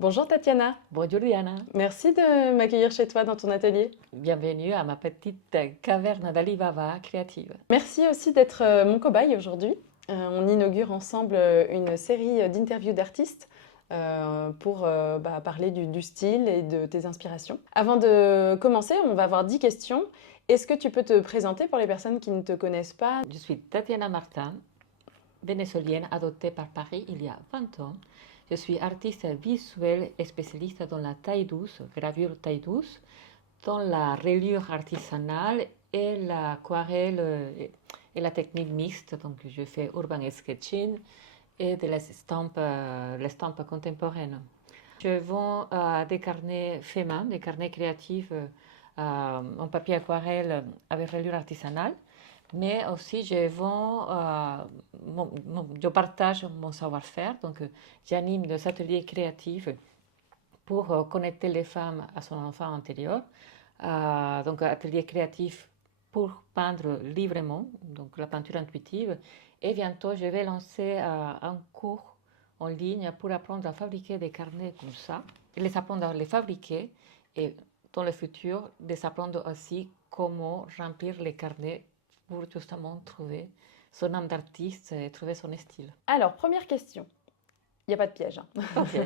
Bonjour Tatiana, Bonjour Diana, merci de m'accueillir chez toi dans ton atelier. bienvenue à ma petite caverne d'Alibaba créative. Merci aussi d'être mon cobaye aujourd'hui. On inaugure ensemble une série d'interviews d'artistes pour parler du style et de tes inspirations. Avant de commencer, on va avoir 10 questions. Est-ce que tu peux te présenter pour les personnes qui ne te connaissent pas? Je suis Tatiana Martin, vénézuélienne adoptée par Paris il y a 20 ans. Je suis artiste visuelle et spécialiste dans la taille douce, gravure taille douce, dans la reliure artisanale et l'aquarelle et la technique mixte. Donc je fais urban sketching et de l'estampe contemporaine. Je vends des carnets faits main, des carnets créatifs en papier aquarelle avec reliure artisanale, mais aussi je vends, je partage mon savoir-faire, donc j'anime des ateliers créatifs pour connecter les femmes à son enfant intérieur, donc atelier créatif pour peindre librement, donc la peinture intuitive, et bientôt je vais lancer un cours en ligne pour apprendre à fabriquer des carnets comme ça, et les apprendre à les fabriquer, et dans le futur, les apprendre aussi comment remplir les carnets pour justement trouver son âme d'artiste et trouver son style. Alors, première question. Il n'y a pas de piège, hein. Ok.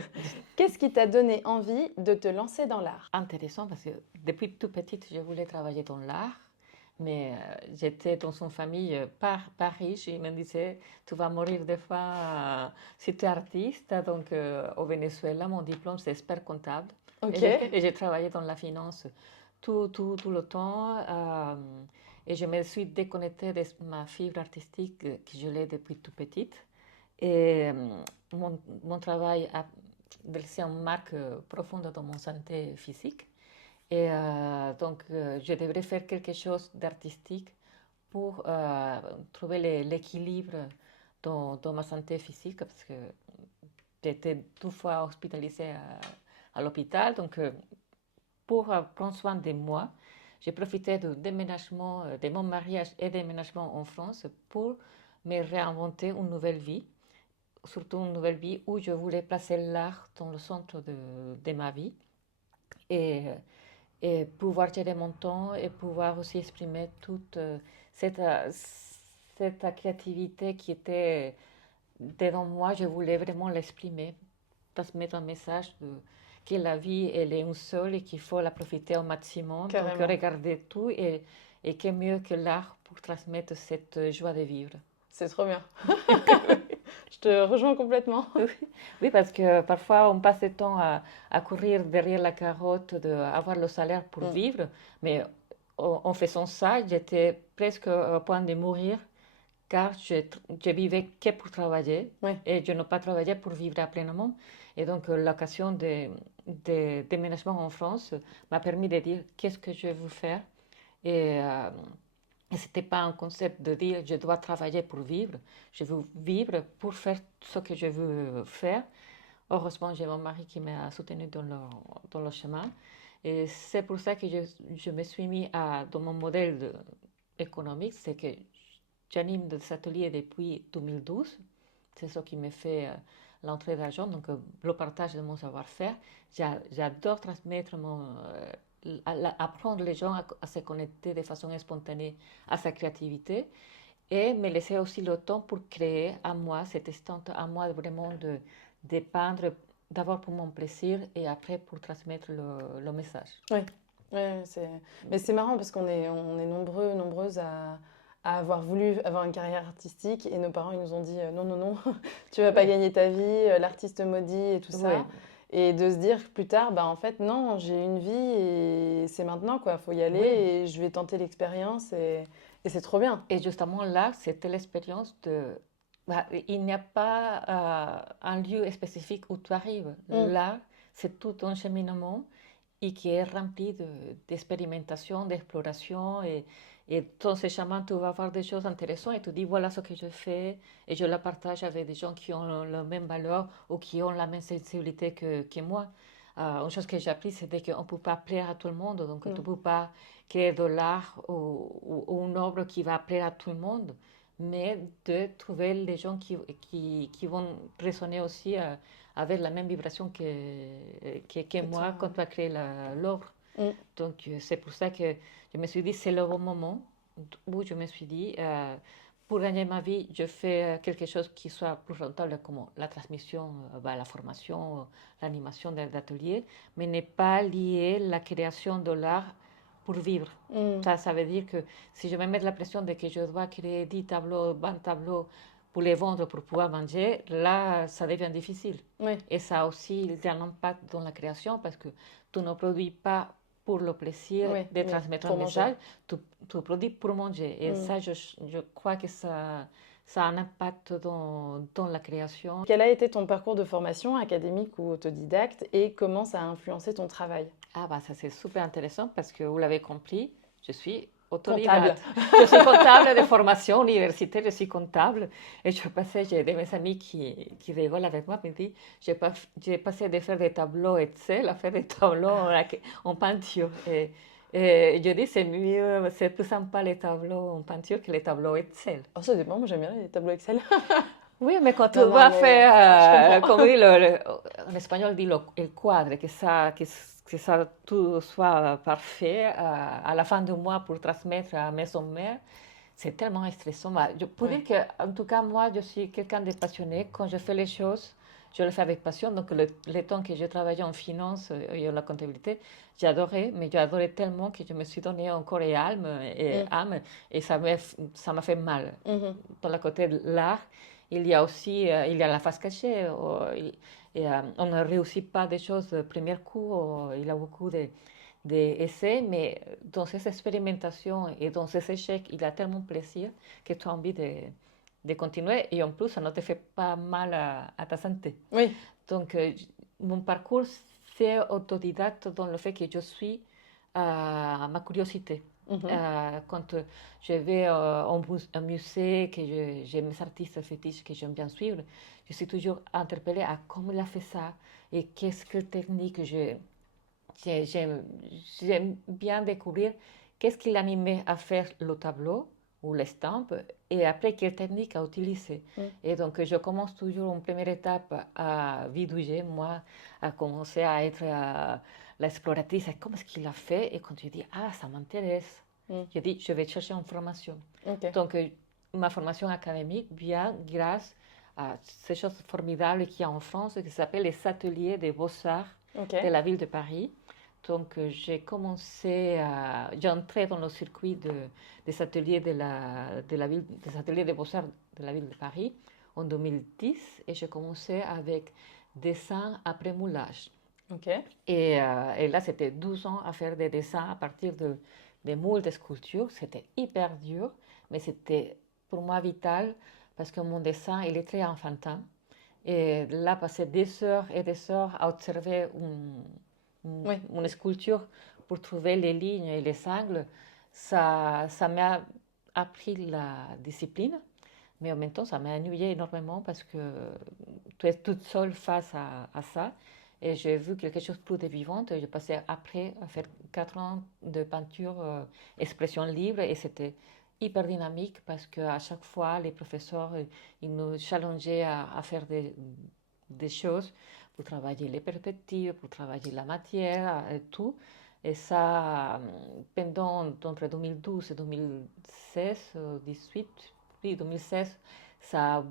Qu'est-ce qui t'a donné envie de te lancer dans l'art? Intéressant parce que depuis toute petite, je voulais travailler dans l'art, mais j'étais dans une famille pas riche. Ils me disaient, tu vas mourir des fois si tu es artiste. Donc au Venezuela, mon diplôme, c'est expert comptable. Ok. Et j'ai travaillé dans la finance tout le temps. Et je me suis déconnectée de ma fibre artistique que je l'ai depuis toute petite. Et mon travail a laissé une marque profonde dans mon santé physique. Et donc, je devrais faire quelque chose d'artistique pour trouver l'équilibre dans ma santé physique, parce que j'étais 2 fois hospitalisée à l'hôpital. Donc, pour prendre soin de moi, j'ai profité du déménagement, de mon mariage et déménagement en France pour me réinventer une nouvelle vie, surtout une nouvelle vie où je voulais placer l'art dans le centre de ma vie et, et pouvoir gérer mon temps et pouvoir aussi exprimer toute cette créativité qui était dedans moi. Je voulais vraiment l'exprimer, transmettre un message que la vie, elle est une seule et qu'il faut la profiter au maximum. Donc, Carrément. regarder tout et que mieux que l'art pour transmettre cette joie de vivre. C'est trop bien. Je te rejoins complètement. Oui, oui, parce que parfois on passe le temps à courir derrière la carotte, d'avoir le salaire pour Mm. vivre, mais en faisant ça, j'étais presque au point de mourir car je vivais que pour travailler Ouais. et je n'ai pas travaillé pour vivre pleinement. Et donc l'occasion de déménagement en France m'a permis de dire qu'est-ce que je veux faire. Et ce n'était pas un concept de dire je dois travailler pour vivre, je veux vivre pour faire ce que je veux faire. Heureusement, j'ai mon mari qui m'a soutenu dans le chemin. Et c'est pour ça que je me suis mis dans mon modèle économique, c'est que j'anime des ateliers depuis 2012. C'est ce qui me fait l'entrée d'argent, donc le partage de mon savoir-faire. J'adore transmettre apprendre les gens à se connecter de façon spontanée à sa créativité et me laisser aussi le temps pour créer à moi cet instant, à moi vraiment de peindre d'abord pour mon plaisir et après pour transmettre le message. Ouais. Ouais, mais c'est marrant parce on est nombreux, nombreuses à avoir voulu avoir une carrière artistique et nos parents ils nous ont dit non, non, non, tu vas pas Oui, gagner ta vie, l'artiste maudit et tout oui. ça. Et de se dire plus tard, bah en fait, non, j'ai une vie et c'est maintenant quoi, faut y aller Oui. et je vais tenter l'expérience et c'est trop bien. Et justement là, c'était l'expérience de... Bah, il n'y a pas un lieu spécifique où tu arrives. Mm. Là, c'est tout un cheminement et qui est rempli d'expérimentation, d'exploration. Et dans ce chemin, tu vas voir des choses intéressantes et tu dis voilà ce que je fais et je la partage avec des gens qui ont la même valeur ou qui ont la même sensibilité que moi. Une chose que j'ai appris, c'était qu'on ne peut pas plaire à tout le monde. Donc, tu ne Non. peux pas créer de l'art ou une œuvre qui va plaire à tout le monde, mais de trouver les gens qui vont résonner aussi avec la même vibration que moi quand tu as créé l'œuvre. Donc, c'est pour ça que je me suis dit, c'est le bon moment où je me suis dit, pour gagner ma vie, je fais quelque chose qui soit plus rentable, comme la transmission, la formation, l'animation d'ateliers, mais n'est pas lié la création de l'art pour vivre. Ça veut dire que si je me mets la pression de que je dois créer 10 tableaux, 20 tableaux pour les vendre, pour pouvoir manger, là, ça devient difficile. Oui. Et ça a aussi un impact dans la création parce que tu ne produis pas pour le plaisir de transmettre un message, tu produis pour manger. Et ça, je crois que ça a un impact dans la création. Quel a été ton parcours de formation académique ou autodidacte et comment ça a influencé ton travail? Ça c'est super intéressant parce que vous l'avez compris, je suis autodidacte. Je suis comptable de formation universitaire, je suis comptable. Et j'ai de mes amis qui rigolent avec moi, me disent, j'ai passé de faire des tableaux Excel à faire des tableaux en peinture. Et je dis, c'est mieux, c'est plus sympa les tableaux en peinture que les tableaux Excel. Oh, ça dépend, moi j'aime bien les tableaux Excel. Oui, mais quand tu vas faire, comme dit en espagnol, dit le quadre, que ça tout soit parfait à la fin du mois pour transmettre à maison mère, c'est tellement stressant. Je peux dire que, en tout cas, moi, je suis quelqu'un de passionné. Quand je fais les choses, je le fais avec passion. Donc, le temps que j'ai travaillé en finance et en la comptabilité, j'adorais, mais j'adorais tellement que je me suis donné encore et âme, et ça m'a fait mal. Dans le côté de l'art, il y a aussi il y a la face cachée. On ne réussit pas des choses du premier coup. Il y a beaucoup d'essais, mais dans ces expérimentations et dans ces échecs, il y a tellement de plaisir que tu as envie de continuer. Et en plus, ça ne te fait pas mal à ta santé. Oui. Donc, mon parcours, c'est autodidacte dans le fait que je suis ma curiosité. Quand je vais à un musée, que j'ai mes artistes fétiches que j'aime bien suivre, je suis toujours interpellée à comment il a fait ça et qu'est-ce que technique j'aime bien découvrir qu'est-ce qui l'animait à faire le tableau ou l'estampe et après quelle technique à utiliser. Et donc je commence toujours en première étape à vidouiller, moi, à commencer à être l'exploratrice, comment est-ce qu'il a fait et quand je dis, ça m'intéresse, je dis, je vais chercher une formation. Donc ma formation académique vient grâce à ces choses formidables qu'il y a en France qui s'appellent les ateliers des beaux-arts de la ville de Paris. Donc, j'ai entré dans le circuit des ateliers des ateliers de beaux-arts de la ville de Paris en 2010 et j'ai commencé avec dessin après moulage. Et là, c'était 12 ans à faire des dessins à partir de moules de sculptures. C'était hyper dur, mais c'était pour moi vital parce que mon dessin, il est très enfantin. Et là, passer des heures et des heures à observer une sculpture pour trouver les lignes et les angles, ça m'a appris la discipline, mais en même temps, ça m'a ennuyé énormément parce que tu es toute seule face à ça. Et j'ai vu quelque chose de plus de vivant. J'ai passé après à faire 4 ans de peinture, expression libre, et c'était hyper dynamique parce qu'à chaque fois, les professeurs, ils nous challengeaient à faire des choses pour travailler les perspectives, pour travailler la matière et tout. Et ça, entre 2012 et 2016, 18, oui, 2016, ça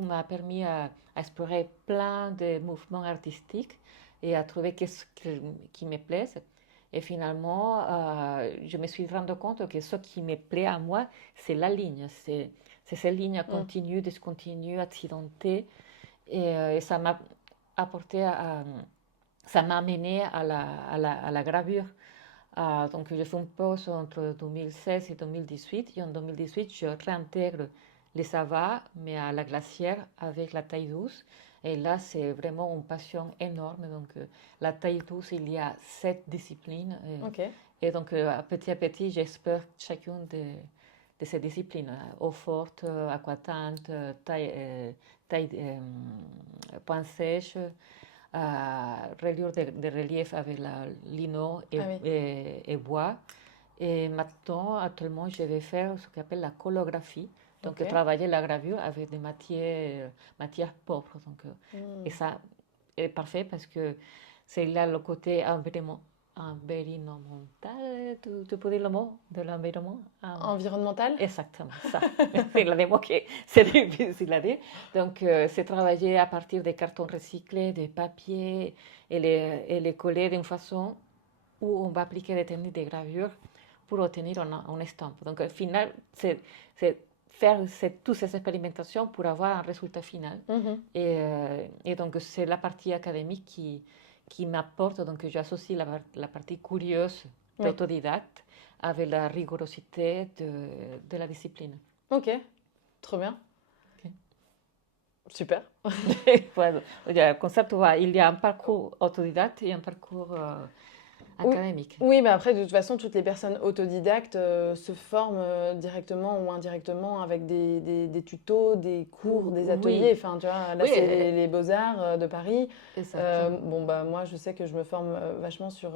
m'a permis à explorer plein de mouvements artistiques et à trouver qu'est-ce qui me plaît. Et finalement, je me suis rendu compte que ce qui me plaît à moi, c'est la ligne. C'est ces lignes continues, discontinues, accidentées. Et ça m'a apporté, ça m'a amené à la gravure. Donc, j'ai fait une pause entre 2016 et 2018. Et en 2018, je réintègre les savas, mais à la glacière avec la taille douce. Et là, c'est vraiment une passion énorme. Donc, la taille douce, il y a 7 disciplines. Et donc, petit à petit, j'espère chacune de ces disciplines. Eau forte, aquatinte, taille, point sèche, reliure de relief avec la lino et bois. Et maintenant, actuellement, je vais faire ce qu'on appelle la colographie. Donc, travailler la gravure avec des matières pauvres. Donc, et ça, est parfait parce que c'est là le côté environnemental, tu peux dire le mot de l'environnement? Environnemental? Exactement, ça. C'est le mot qui c'est difficile à dire. Donc, c'est travailler à partir des cartons recyclés, des papiers, et les coller d'une façon où on va appliquer des techniques de gravure pour obtenir une estampe. Donc, au final, c'est faire toutes ces expérimentations pour avoir un résultat final. Et donc, c'est la partie académique qui m'apporte. Donc, j'associe la partie curieuse d'autodidacte avec la rigorosité de la discipline. Ok, trop bien. Ok. Super. Voilà. Comme ça, tu vois, il y a un parcours autodidacte et un parcours académique. Oui, mais après, de toute façon, toutes les personnes autodidactes se forment directement ou indirectement avec des tutos, des cours, des ateliers. Oui. Enfin, tu vois, là, Oui, c'est les Beaux-Arts de Paris. Exactement. Bon, bah, moi, je sais que je me forme vachement sur...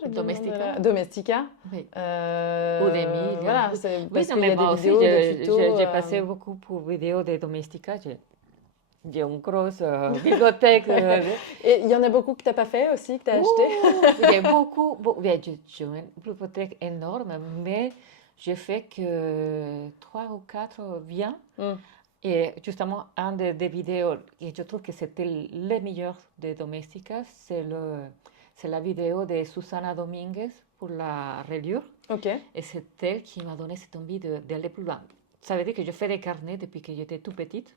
j'ai oublié le nom de Domestika. Domestika. Oui. Udemy, il y a... Voilà, Oui, c'est oui, parce non, qu'il y mais a des moi aussi, vidéos, des tutos. j'ai passé beaucoup pour vidéos de Domestika. J'ai une grosse bibliothèque. Et il y en a beaucoup que tu n'as pas fait aussi, que tu as acheté? J'ai j'ai une bibliothèque énorme, mais j'ai fait que 3 ou 4 bien. Et justement, un des vidéos, et je trouve que c'était le meilleur de Domestika, c'est la vidéo de Susana Dominguez pour la reliure. Ok. Et c'est elle qui m'a donné cette envie d'aller plus loin. Ça veut dire que je fais des carnets depuis que j'étais tout petite,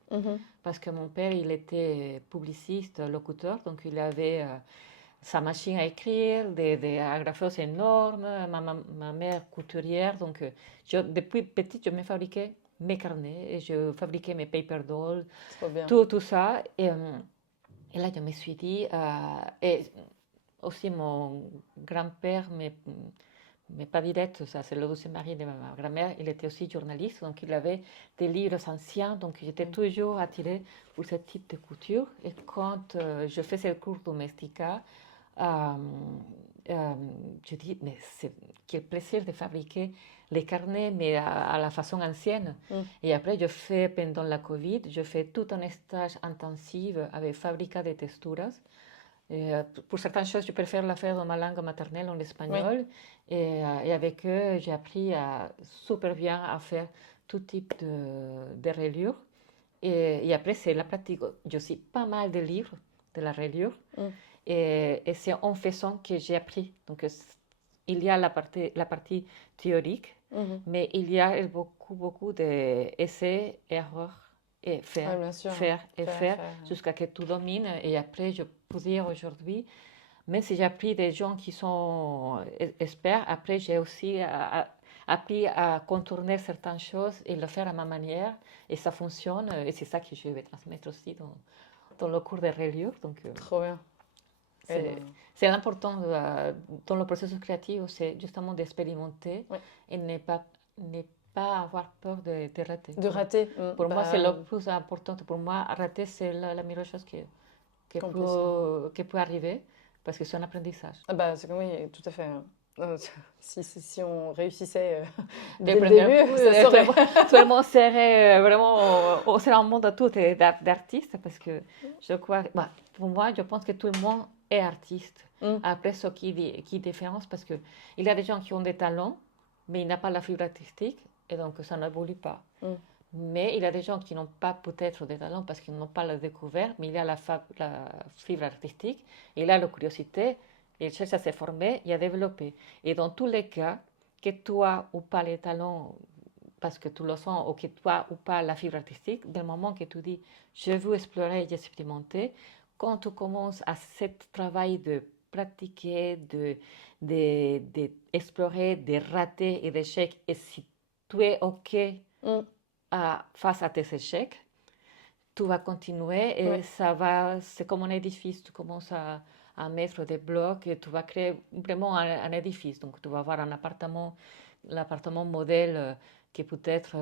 parce que mon père, il était publiciste, locuteur, donc il avait sa machine à écrire, des agrafeuses énormes, ma mère couturière, donc depuis petite, je me fabriquais mes carnets, et je fabriquais mes paper dolls, tout ça. Et là, je me suis dit, et aussi mon grand-père, mais pas direct, ça c'est le deuxième mari de ma grand-mère, il était aussi journaliste, donc il avait des livres anciens, donc j'étais toujours attirée pour ce type de couture. Et quand je faisais le cours Domestika, je dis, mais quel plaisir de fabriquer les carnets, mais à la façon ancienne. Et après, pendant la Covid, je fais tout un stage intensif avec Fabrica de Texturas. Pour certaines choses, je préfère la faire dans ma langue maternelle, en espagnol. Et avec eux, j'ai appris super bien à faire tout type de reliure. Et après, c'est la pratique. Je suis pas mal de livres de la reliure. Et c'est en faisant que j'ai appris. Donc, il y a la partie théorique, mais il y a beaucoup d'essais, erreurs, et faire, jusqu'à ce que tu domines. Et après, je peux dire aujourd'hui, même si j'ai appris des gens qui sont experts, après, j'ai aussi appris à contourner certaines choses et le faire à ma manière. Et ça fonctionne. Et c'est ça que je vais transmettre aussi dans le cours de reliure. Donc, trop bien. C'est important dans le processus créatif, c'est justement d'expérimenter et ne pas avoir peur de rater. De rater. Pour moi, c'est le plus important. Pour moi, rater, c'est la meilleure chose qui peut arriver, parce que c'est un apprentissage. Oui, tout à fait. Si on réussissait dès le début, ça serait... Tout le monde serait vraiment... On serait un monde à tout d'artistes, parce que je crois... pour moi, je pense que tout le monde est artiste. Après, ce qui différence, parce qu'il y a des gens qui ont des talents, mais ils n'ont pas la fibre artistique, et donc ça n'évolue pas. Mais il y a des gens qui n'ont pas peut-être des talents parce qu'ils n'ont pas la découverte, mais il y a la fibre artistique, et il a la curiosité, et il cherche à se former et à développer. Et dans tous les cas, que tu as ou pas les talents parce que tu le sens, ou que tu as ou pas la fibre artistique, dès le moment que tu dis « je veux explorer et expérimenter », quand tu commences à ce travail de pratiquer, d'explorer, de rater et d'échecs, et si tu es OK face à tes échecs, tu vas continuer et c'est comme un édifice, tu commences à mettre des blocs et tu vas créer vraiment un édifice. Donc tu vas avoir un appartement, l'appartement modèle qui peut-être,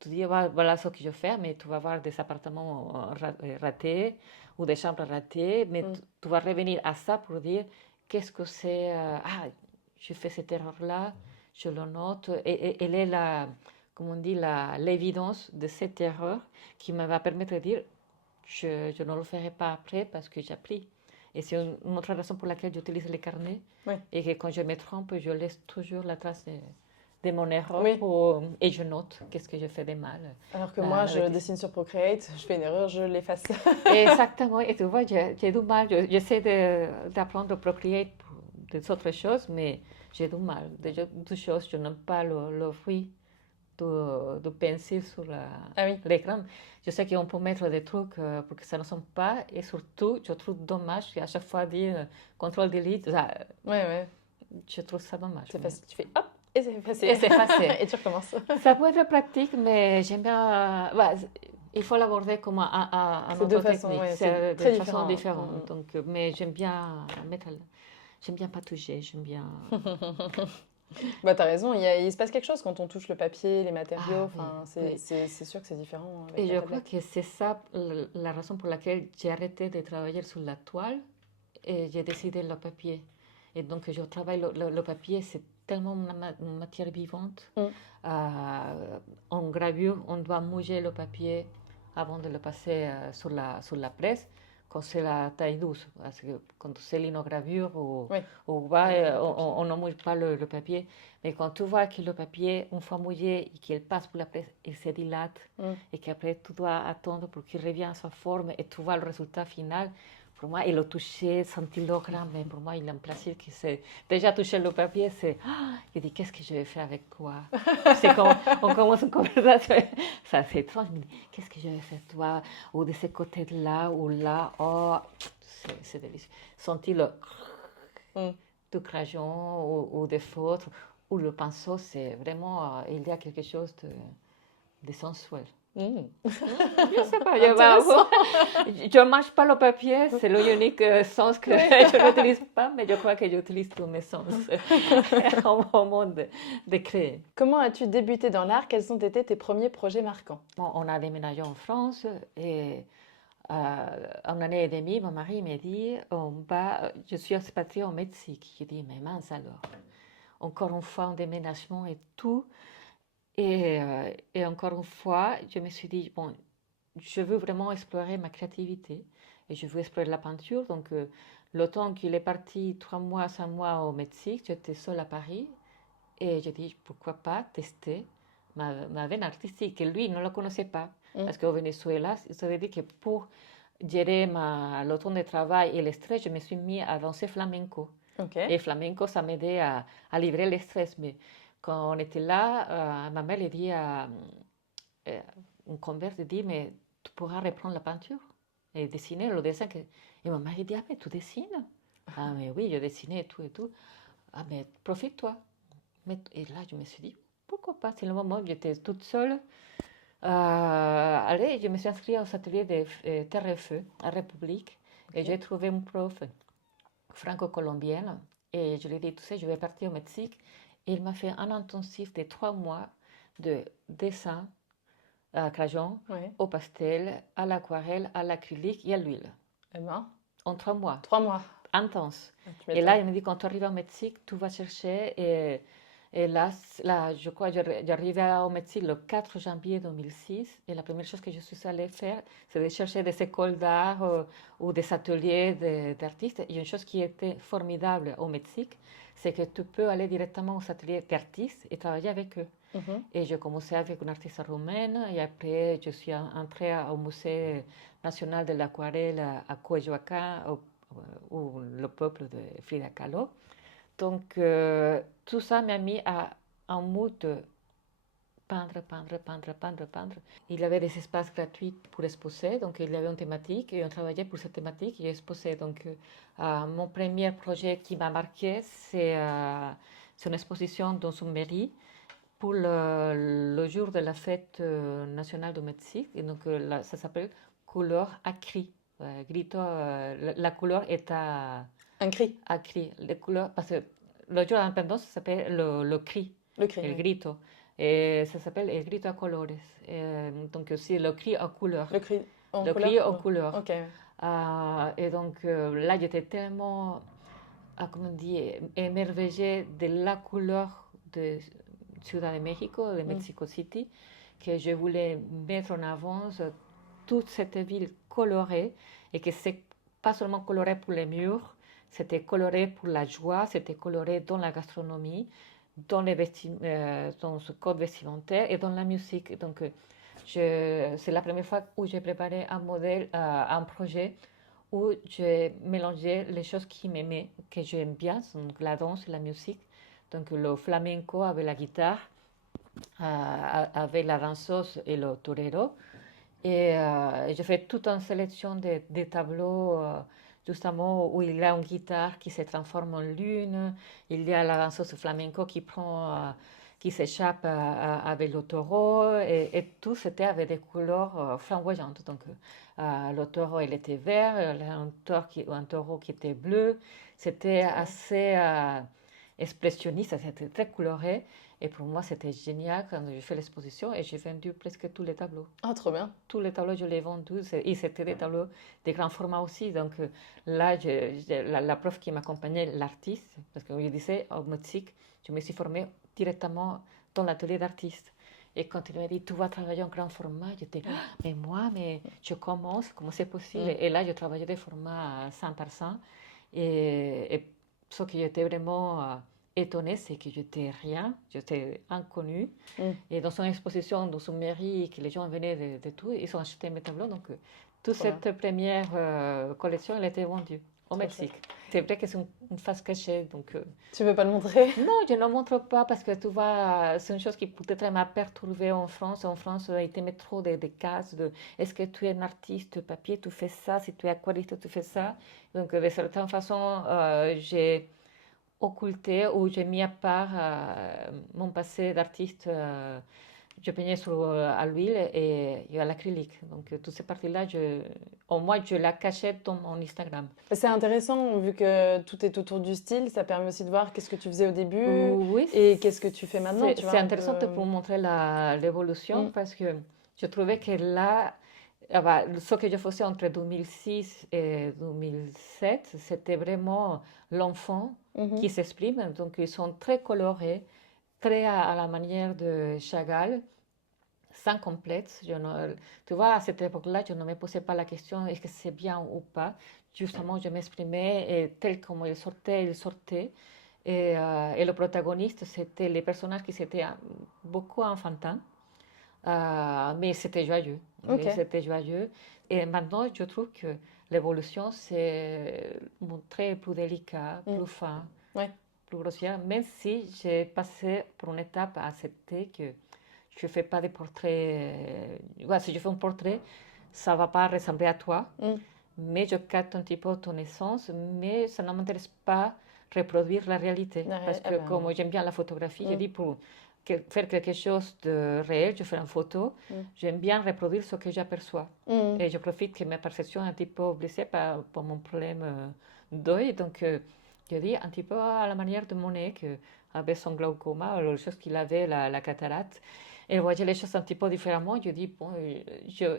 tu dis voilà ce que je fais, mais tu vas avoir des appartements ratés ou des chambres ratées, mais tu vas revenir à ça pour dire qu'est-ce que c'est, je fais cette erreur-là, je le note, et elle est comme on dit, l'évidence de cette erreur qui me va permettre de dire je ne le ferai pas après parce que j'ai appris. Et c'est une autre raison pour laquelle j'utilise les carnets. Oui. Et que quand je me trompe, je laisse toujours la trace de mon erreur Oui. et je note qu'est-ce que j'ai fait de mal. Alors que moi, je dessine sur Procreate, je fais une erreur, je l'efface. Exactement. Et tu vois, j'ai du mal. J'essaie d'apprendre Procreate pour des autres choses, mais j'ai du mal. Des choses, je n'aime pas le fruit de pencil sur l'écran. Je sais qu'on peut mettre des trucs pour que ça ne sonne pas. Et surtout, je trouve dommage qu'à chaque fois dire contrôle-delete. Ouais. Je trouve ça dommage. C'est facile. Tu fais hop, et c'est effacé. Et c'est facile. Et tu recommences. Ça peut être pratique, mais j'aime bien. Il faut l'aborder comme un autre technique. C'est de très façon différent. différente. Donc, mais j'aime bien mettre. J'aime bien patauger. J'aime bien. Bah, t'as raison, il se passe quelque chose quand on touche le papier, les matériaux. Oui. C'est sûr que c'est différent. Avec Et la je tablette. crois que c'est ça la raison pour laquelle j'ai arrêté de travailler sur la toile et j'ai décidé le papier. Et donc, je travaille le papier, c'est tellement une matière vivante. En gravure, on doit mouiller le papier avant de le passer sur la presse, quand c'est la taille douce. Parce que quand c'est l'inogravure, on ne mouille pas le papier. Mais quand tu vois que le papier, une fois mouillé et qu'il passe pour la presse, il se dilate et qu'après tu dois attendre pour qu'il revienne à sa forme et tu vois le résultat final. Pour moi, et le toucher, sentir le grain, mais pour moi, il a un plaisir qui c'est. Déjà, toucher le papier, c'est. Je dis, qu'est-ce que je vais faire avec quoi? C'est quand on commence une conversation. Ça, c'est étrange. Je me dis, qu'est-ce que je vais faire, toi? Ou de ce côté-là, ou là. Oh, c'est délicieux. Sentir le du crayon ou des feutres, ou le pinceau, c'est vraiment. Il y a quelque chose de sensuel. Je sais pas, je ne mange pas le papier, c'est l'unique sens que je n'utilise pas, mais je crois que j'utilise tous mes sens au moment de créer. Comment as-tu débuté dans l'art? Quels ont été tes premiers projets marquants? Bon, on a déménagé en France et en année et demie, mon mari m'a dit, je suis expatriée au Mexique. Je dis, mais mince alors, encore une fois un déménagement et tout. Et encore une fois, je me suis dit, bon, je veux vraiment explorer ma créativité et je veux explorer la peinture. Donc, le temps qu'il est parti 3 mois, 5 mois au Mexique, j'étais seule à Paris et j'ai dit, pourquoi pas tester ma veine artistique. Et lui, il ne la connaissait pas parce qu'au Venezuela, ça veut dire que pour gérer le temps de travail et le stress, je me suis mis à danser flamenco. Et flamenco, ça m'aidait à livrer le stress. Mais quand on était là, ma mère lui dit à une converse, dit, mais tu pourras reprendre la peinture et dessiner le dessin. Et ma mère dit, ah, mais tu dessines? Ah, mais oui, je dessinais et tout et tout. Ah, mais profite-toi. Et là, je me suis dit, pourquoi pas? C'est le moment où j'étais toute seule. Allez, je me suis inscrite aux ateliers de Terre et Feu à République. Et j'ai trouvé une prof franco-colombienne. Et je lui ai dit, tu sais, je vais partir au Mexique. Et il m'a fait un intensif de 3 mois de dessin à crayon, au pastel, à l'aquarelle, à l'acrylique et à l'huile. En 3 mois. 3 mois. Intense. Et là, il me dit, quand tu arrives au Mexique, tu vas chercher. Et là, je crois que j'arrivais au Mexique le 4 janvier 2006. Et la première chose que je suis allée faire, c'est de chercher des écoles d'art ou des ateliers d'artistes. Et une chose qui était formidable au Mexique, c'est que tu peux aller directement aux ateliers d'artistes et travailler avec eux. Et j'ai commencé avec une artiste roumaine et après je suis entrée au Musée national de l'aquarelle à Coyoacán, où le peuple de Frida Kahlo. Donc tout ça m'a mis à un mood de peindre. Il y avait des espaces gratuits pour exposer, donc il y avait une thématique et on travaillait pour cette thématique et exposait. Donc mon premier projet qui m'a marqué, c'est une exposition dans une mairie pour le jour de la fête nationale du Mexique. Et donc, ça s'appelle couleur à cri. Grito, la couleur est à cri. À cri. Parce que le jour de l'indépendance, ça s'appelle le cri. Le cri. El grito. Et ça s'appelle el grito a colores. Donc, aussi le cri en couleur. Le cri en le couleur. Cri en couleur. Ok. Et donc, là, j'étais tellement, comment dire, émerveillée de la couleur de Ciudad de México, de Mexico City, que je voulais mettre en avant toute cette ville colorée et que c'est pas seulement coloré pour les murs, c'était coloré pour la joie, c'était coloré dans la gastronomie, dans ce code vestimentaire et dans la musique. Donc, c'est la première fois où j'ai préparé un modèle, un projet où j'ai mélangé les choses qui m'aimaient, que j'aime bien, donc la danse et la musique. Donc le flamenco avec la guitare, avec la danseuse et le torero. Et je fais toute une sélection de tableaux, justement, où il y a une guitare qui se transforme en lune, il y a la danseuse flamenco qui s'échappe avec le taureau, et tout c'était avec des couleurs flamboyantes. Donc, le taureau, il était vert, un taureau qui était bleu. C'était assez expressionniste, c'était très coloré. Et pour moi, c'était génial quand j'ai fait l'exposition et j'ai vendu presque tous les tableaux. Ah, trop bien. Tous les tableaux, je les ai vendus. Et c'était des tableaux de grand format aussi. Donc là, la prof qui m'accompagnait, l'artiste, parce que je disais, au Mexique, je me suis formée directement dans l'atelier d'artiste. Et quand il m'a dit, tu vas travailler en grand format, j'étais, mais je commence, comment c'est possible? Et là, je travaillais des formats 100 par 100. Et ce qui était vraiment étonnée, c'est que j'étais rien, j'étais inconnue. Et dans son exposition, dans son mairie, que les gens venaient de tout, ils ont acheté mes tableaux. Donc, toute cette première collection, elle était vendue au Mexique. C'est vrai que c'est une face cachée. Donc, tu veux pas le montrer? Non, je ne le montre pas parce que tu vois, c'est une chose qui peut-être m'a perturbée en France. En France, ils te mettent trop des cases de est-ce que tu es un artiste papier, tu fais ça, si tu es aquarelliste, tu fais ça. Donc, de certaine façon, j'ai occulté ou j'ai mis à part mon passé d'artiste. Je peignais à l'huile et à l'acrylique. Donc, toutes ces parties-là, au moins, je la cachais dans mon Instagram. C'est intéressant, vu que tout est autour du style, ça permet aussi de voir qu'est-ce que tu faisais au début Oui, et qu'est-ce que tu fais maintenant. C'est intéressant pour montrer l'évolution parce que je trouvais que là, ce que je faisais entre 2006 et 2007, c'était vraiment l'enfant qui s'exprime. Donc, ils sont très colorés, très à la manière de Chagall, sans complexe. Tu vois, à cette époque-là, je ne me posais pas la question est-ce que c'est bien ou pas. Justement, je m'exprimais et tel comme il sortait. Et le protagoniste, c'était les personnages qui étaient beaucoup enfantins, mais c'était joyeux. Okay. C'était joyeux. Et maintenant, je trouve que l'évolution, c'est montrer plus délicat, plus fin, plus grossière, même si j'ai passé pour une étape à accepter que je ne fais pas de portraits. Si je fais un portrait, ça ne va pas ressembler à toi, mais je capte un petit peu ton essence, mais ça ne m'intéresse pas reproduire la réalité. Parce que comme j'aime bien la photographie, je dis pour faire quelque chose de réel, je fais une photo, j'aime bien reproduire ce que j'aperçois. Et je profite que ma perception est un petit peu blessée par mon problème d'œil, donc je dis un petit peu à la manière de Monet, qui avait son glaucoma, la chose qu'il avait, la cataracte. Et voyait les choses un petit peu différemment. Je dis, bon,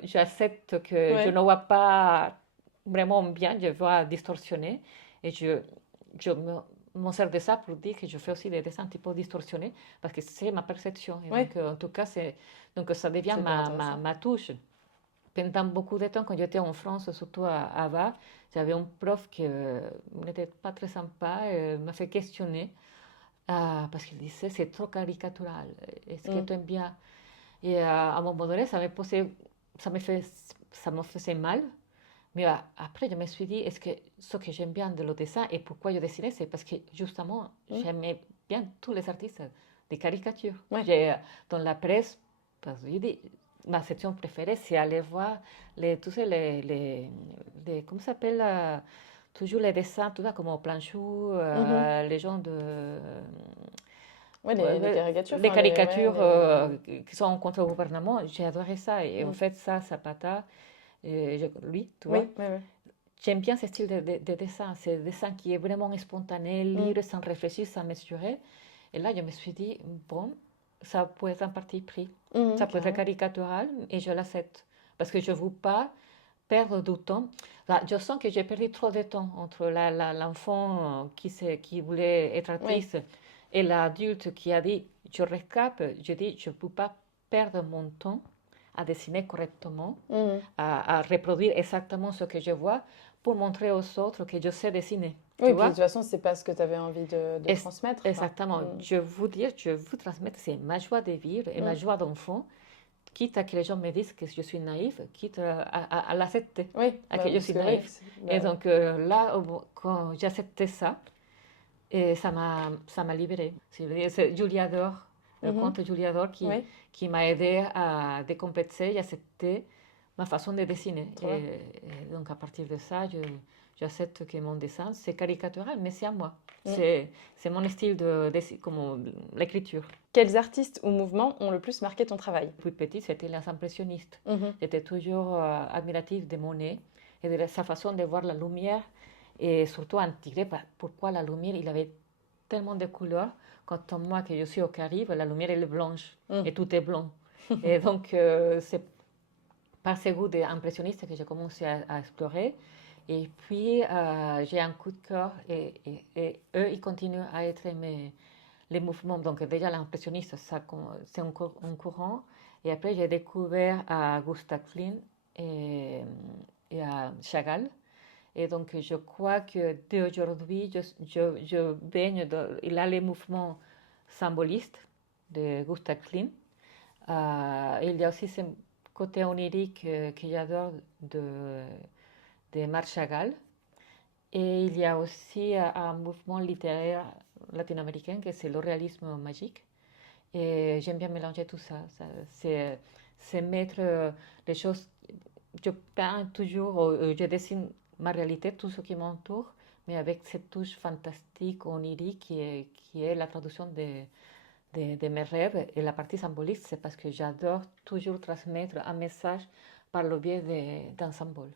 j'accepte que je ne vois pas vraiment bien, je vois distorsionné. Et je m'en sers de ça pour dire que je fais aussi des dessins un petit peu distorsionnés, parce que c'est ma perception. Et donc, en tout cas, donc, ça devient ma touche. Pendant beaucoup de temps, quand j'étais en France, surtout à Ava, j'avais un prof qui n'était pas très sympa, m'a fait questionner. Parce qu'il disait c'est trop caricatural, est-ce que tu aimes bien? Et à un moment donné, ça me faisait mal, mais après je me suis dit, est-ce que ce que j'aime bien de le dessin et pourquoi je dessinais, c'est parce que justement j'aimais bien tous les artistes des caricatures. Dans la presse, parce que je dis, ma section préférée, c'est aller voir tous les comment ça s'appelle toujours les dessins, tout ça, comme au Planchou, les gens de... les caricatures. Les caricatures qui sont contre le gouvernement, j'ai adoré ça. Et en fait, Zapata, lui, tu vois, j'aime bien ce style de dessin. C'est dessin qui est vraiment spontané, libre, sans réfléchir, sans mesurer. Et là, je me suis dit, bon, ça peut être un parti pris. Ça peut être caricatural et je l'accepte. Parce que je ne veux pas perdre du temps. Là, je sens que j'ai perdu trop de temps entre l'enfant qui voulait être artiste et l'adulte qui a dit je rescape. Je dis je ne peux pas perdre mon temps à dessiner correctement, Mhm. à reproduire exactement ce que je vois pour montrer aux autres que je sais dessiner. Oui, Tu puis de vois? toute façon, c'est pas ce que tu avais envie de Es- transmettre. Enfin, Exactement. Je vous transmettre, c'est ma joie de vivre et ma mm. joie d'enfant, quitte à que les gens me disent que je suis naïve, quitte à l'accepter, Oui, à bah, que je parce suis que oui, naïve. Et bah, donc là, quand j'acceptais ça, et ça m'a libérée. C'est Julia Dor, le mhm. conte Julia Dor Oui, qui m'a aidé à décomplexer et accepter ma façon de dessiner. trop bien. Et donc à partir de ça, j'accepte que mon dessin, c'est caricatural, mais c'est à moi. Mm. C'est mon style comme l'écriture. Quels artistes ou mouvements ont le plus marqué ton travail? Depuis petit, c'était les impressionnistes. Mhm. J'étais toujours admirative de Monet et de sa façon de voir la lumière et surtout intégrée pourquoi la lumière, il avait tellement de couleurs. Quand moi, que je suis au Caraïbe, la lumière elle est blanche Mm. et tout est blanc. Et donc, c'est par ce goût d'impressionniste que j'ai commencé à explorer. Et puis, j'ai un coup de cœur et eux, ils continuent à être les mouvements. Donc, déjà, l'impressionniste, c'est un courant. Et après, j'ai découvert à Gustav Klimt et à Chagall. Et donc, je crois que d'aujourd'hui, je baigne il a les mouvements symbolistes de Gustav Klimt. Il y a aussi ce côté onirique que j'adore de Marc Chagall. Et il y a aussi un mouvement littéraire latino-américain que c'est le réalisme magique. Et j'aime bien mélanger tout ça. C'est mettre les choses. Je peins toujours, je dessine ma réalité, tout ce qui m'entoure, mais avec cette touche fantastique, onirique qui est la traduction de mes rêves. Et la partie symboliste, c'est parce que j'adore toujours transmettre un message par le biais d'un symbole.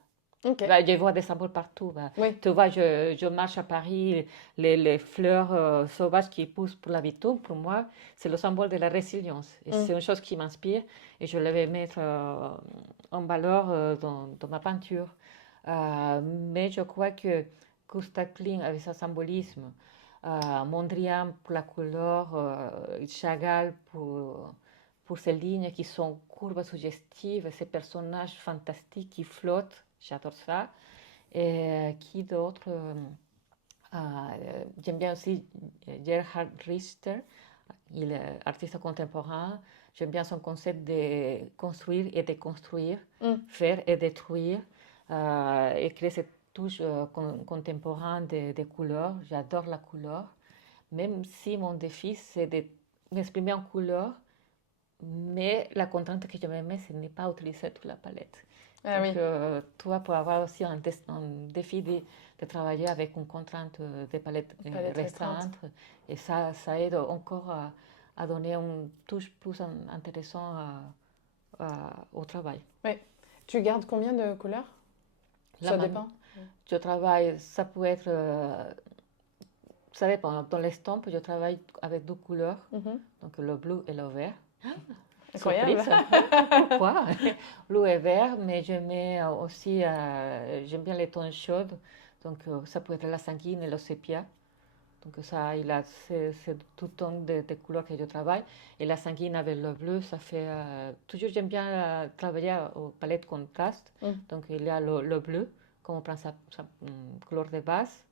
Ok, Bah, je vois des symboles partout. Bah. oui. Tu vois, je marche à Paris, les fleurs sauvages qui poussent pour l'habitant, pour moi, c'est le symbole de la résilience. Et Mm. c'est une chose qui m'inspire et je le vais mettre en valeur dans ma peinture. Mais je crois que Gustav Klimt, avec son symbolisme, Mondrian pour la couleur, Chagall pour ces lignes qui sont courbes, suggestives, ces personnages fantastiques qui flottent, j'adore ça. Et qui d'autre J'aime bien aussi Gerhard Richter, il est artiste contemporain. J'aime bien son concept de construire et déconstruire, Mm. faire et détruire, et créer cette touche contemporaine de couleurs. J'adore la couleur, même si mon défi c'est de m'exprimer en couleur, mais la contrainte que je me mets, ce n'est pas utiliser toute la palette. Ah Donc, oui, toi, pour avoir aussi un défi de travailler avec une contrainte de palette palette restreinte. restreinte, et ça aide encore à donner une touche plus intéressante au travail. Oui. Tu gardes combien de couleurs? Là, Ça dépend. je travaille, ça peut être, ça dépend. Dans l'estampe, je travaille avec deux couleurs, Mhm. donc le bleu et le vert. Incroyable. Surprise. Pourquoi? Bleu et vert, mais je mets aussi, j'aime bien les tons chauds, donc ça peut être la sanguine et le sépia. Donc ça, c'est tout ton de couleurs que je travaille. Et la sanguine avec le bleu, ça fait, toujours j'aime bien travailler aux palettes contraste. Mm. Donc il y a le bleu, comme on prend sa couleur de base,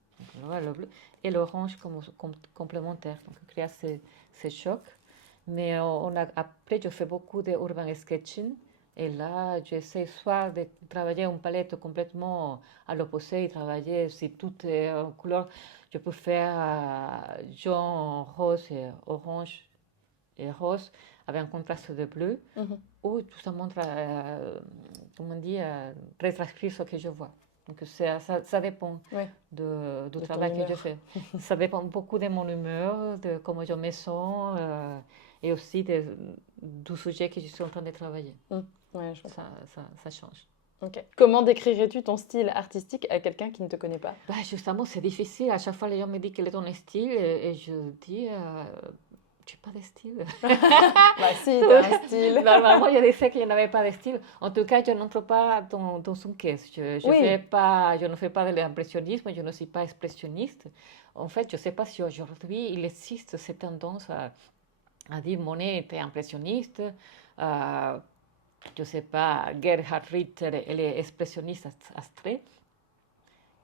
donc, le bleu, et l'orange comme complémentaire, donc créer ces chocs. Mais après, je fais beaucoup d'urban sketching. Et là, j'essaie soit de travailler une palette complètement à l'opposé, et travailler si tout est en couleur. Je peux faire jaune, rose, et orange et rose avec un contraste de bleu. Mhm. Ou tout ça montre, comment on dit, retranscrire ce que je vois. Donc ça dépend Oui, du de ton travail que je humeur. fais. Ça dépend beaucoup de mon humeur, de comment je me sens et aussi du sujet que je suis en train de travailler. Mm. Ouais, je comprends. Ça change. Ok. Comment décrirais-tu ton style artistique à quelqu'un qui ne te connaît pas? Bah, justement, c'est difficile. À chaque fois, les gens me disent quel est ton style et je dis, je n'ai pas de style. Bah si, t'as un style. Normalement, je disais qu'il n'y avait pas de style. En tout cas, je n'entre pas dans une caisse. Oui. Je ne fais pas de l'impressionnisme, je ne suis pas expressionniste. En fait, je ne sais pas si aujourd'hui il existe cette tendance à dire Monet était impressionniste. je ne sais pas, Gerhard Ritter et les expressionnistes abstraits.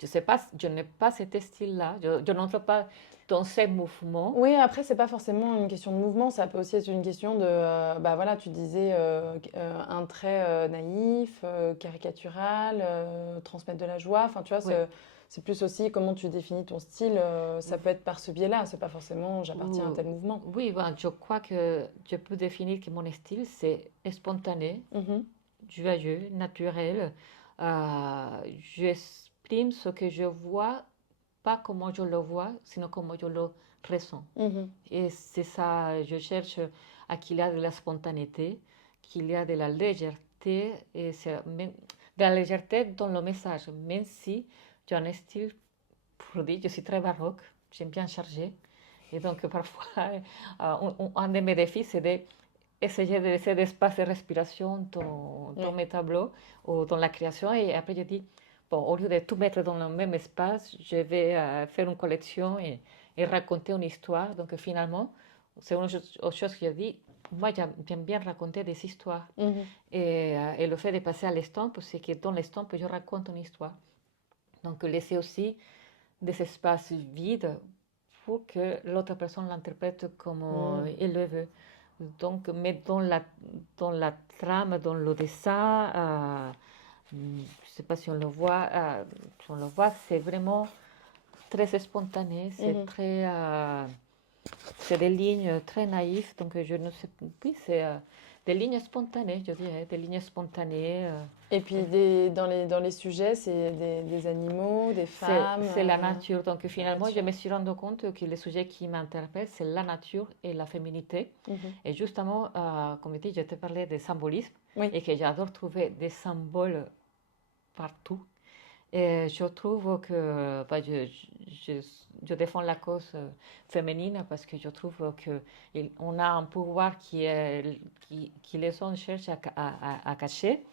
Je sais pas, je n'ai pas cet style-là. Je n'entre pas dans ces mouvements. Oui, après, c'est pas forcément une question de mouvement, ça peut aussi être une question de, bah voilà, tu disais un trait naïf, caricatural, transmettre de la joie. Enfin, tu vois, Oui. c'est plus aussi comment tu définis ton style. Ça peut être par ce biais-là, c'est pas forcément j'appartiens à un tel mouvement. Oui, ben, je crois que je peux définir que mon style, c'est spontané, Mhm, joyeux, naturel. J'exprime ce que je vois, pas comment je le vois, sinon comment je le ressens. mhm, Et c'est ça, je cherche à qu'il y a de la spontanéité, qu'il y a de la légèreté, et de la légèreté dans le message, même si j'ai un style, pour dire, je suis très baroque, j'aime bien charger. Et donc parfois, un de mes défis, c'est d'essayer de laisser d'espace de respiration dans ouais. mes tableaux ou dans la création. Et après, je dis, bon, au lieu de tout mettre dans le même espace, je vais faire une collection et raconter une histoire. Donc finalement, c'est une autre chose que je dis. Moi, j'aime bien raconter des histoires. Mhm, Et le fait de passer à l'estampe, c'est que dans l'estampe, je raconte une histoire. Donc laisser aussi des espaces vides pour que l'autre personne l'interprète comme mhm, il le veut. Donc, mais dans la trame, dans le dessin, je ne sais pas si on le voit, c'est vraiment très spontané, mhm. c'est des lignes très naïves, donc je ne sais plus, c'est des lignes spontanées, je dirais, des lignes spontanées. Et puis dans les sujets, c'est des animaux, des femmes, C'est la nature. Donc la finalement, je nature. me suis rendu compte que les sujets qui m'interpellent, c'est la nature et la féminité. Mhm. Et justement, comme je dis, je te parlais de symbolisme Oui. et que j'adore trouver des symboles partout. Et je trouve que bah, je, je défends la cause féminine parce que je trouve qu'on a un pouvoir qui les hommes cherchent à cacher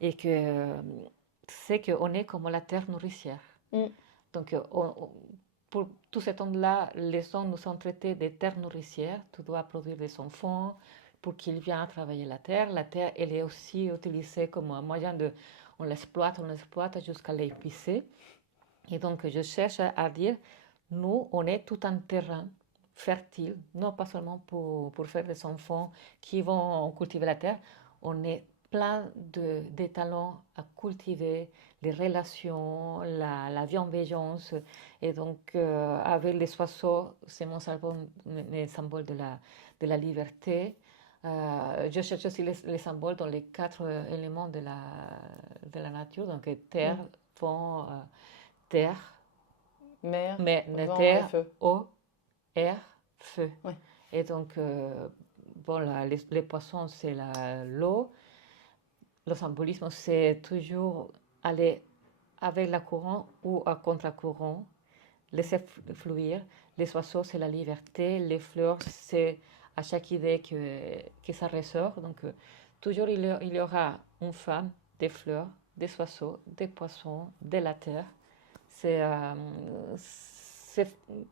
et que c'est qu'on est comme la terre nourricière. Mm. Donc, pour tout ce temps-là, les hommes nous ont traités de terre nourricière. Tu dois produire des enfants pour qu'ils viennent travailler la terre. La terre, elle est aussi utilisée comme un moyen de... on l'exploite jusqu'à l'épuiser. Et donc, je cherche à dire, nous, on est tout un terrain fertile, non pas seulement pour faire des enfants qui vont cultiver la terre, on est plein de talents à cultiver, les relations, la bienveillance. Et donc, avec les oiseaux, c'est mon symbole de la liberté. Je cherche aussi les symboles dans les quatre éléments de la nature, donc terre, Mm. vent, terre, Mer, mais vent et terre, feu. eau, air, feu. Ouais. Et donc, bon, les poissons, c'est l'eau. Le symbolisme, c'est toujours aller avec la courant ou à contre-courant, laisser fluir. Les oiseaux, c'est la liberté. Les fleurs, c'est à chaque idée que ça ressort. Donc, toujours, il y aura une femme, des fleurs, des oiseaux, des poissons, de la terre. C'est,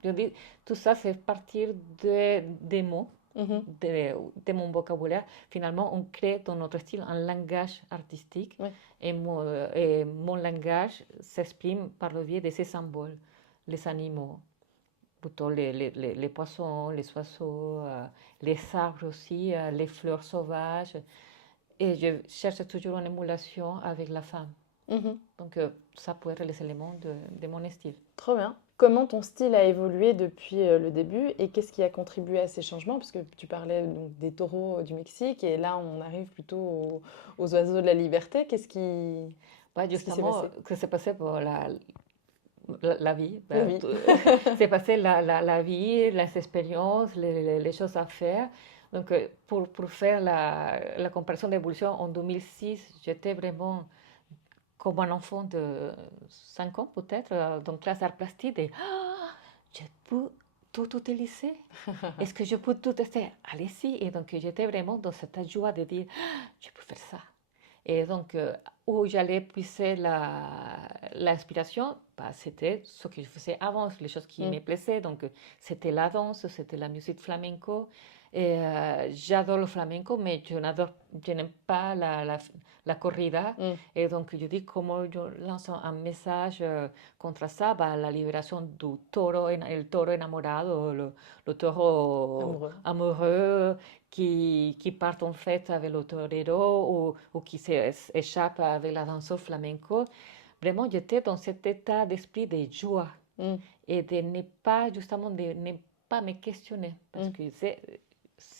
je dis, tout ça, c'est partir des mots, Mhm. de mon vocabulaire. Finalement, on crée dans notre style un langage artistique Ouais. et mon langage s'exprime par le biais de ces symboles, les animaux, plutôt les poissons, les oiseaux, les arbres aussi, les fleurs sauvages. Et je cherche toujours une émulation avec la femme. Mhm. Donc, ça pourrait être les éléments de mon style. Trop bien. Comment ton style a évolué depuis le début et qu'est-ce qui a contribué à ces changements? Parce que tu parlais donc des taureaux du Mexique et là on arrive plutôt aux oiseaux de la liberté. Bah, Qu'est-ce qui s'est justement, passé? que c'est passé pour la vie. La Bah, vie. c'est passé la vie, les expériences, les choses à faire. Donc, pour faire la comparaison d'évolution, en 2006, j'étais vraiment comme un enfant de 5 ans peut-être, dans classe d'art plastique, et je peux tout utiliser. Est-ce que je peux tout tester? Allez-y. Et donc, j'étais vraiment dans cette joie de dire, je peux faire ça. Et donc, où j'allais puiser l'inspiration, bah, c'était ce que je faisais avant, les choses qui Mm. me plaisaient. Donc, c'était la danse, c'était la musique flamenco. Et j'adore le flamenco, mais je n'aime pas la corrida. Et donc, je dis comment je lance un message contre ça, bah, la libération du taureau, el taureau enamorado, le taureau amoureux qui part en fait avec le torero ou qui s'échappe avec la danse flamenco. Vraiment, j'étais dans cet état d'esprit de joie et de ne pas, justement, de ne pas me questionner. Parce que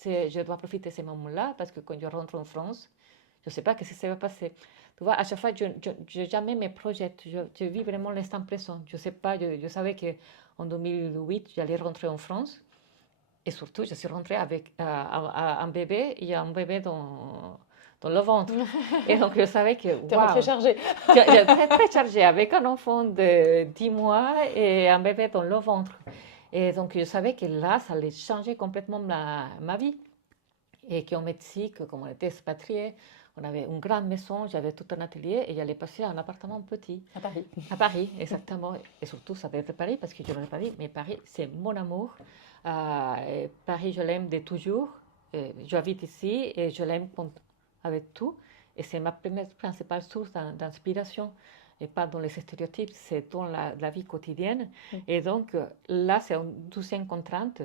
je dois profiter de ces moments-là, parce que quand je rentre en France, je ne sais pas ce qui se va passer. Tu vois, à chaque fois, je jamais me projette. Je vis vraiment l'instant présent. Je ne sais pas, je savais qu'en 2008, j'allais rentrer en France. Et surtout, je suis rentrée avec un bébé. Il y a un bébé dans le ventre. Et donc, je savais que... T'es rentrée chargée. J'étais très, très chargée, avec un enfant de 10 mois et un bébé dans le ventre. Et donc, je savais que là, ça allait changer complètement ma vie. Et qu'au Mexique, comme on était expatriés, on avait une grande maison, j'avais tout un atelier et j'allais passer à un appartement petit. À Paris. À Paris, exactement. Et surtout, ça devait être Paris parce que je l'ai Paris. Mais Paris, c'est mon amour. Paris, je l'aime de toujours. J'habite ici et je l'aime avec tout. Et c'est ma principale source d'inspiration. Et pas dans les stéréotypes, c'est dans la vie quotidienne. Et donc, là, c'est une deuxième contrainte,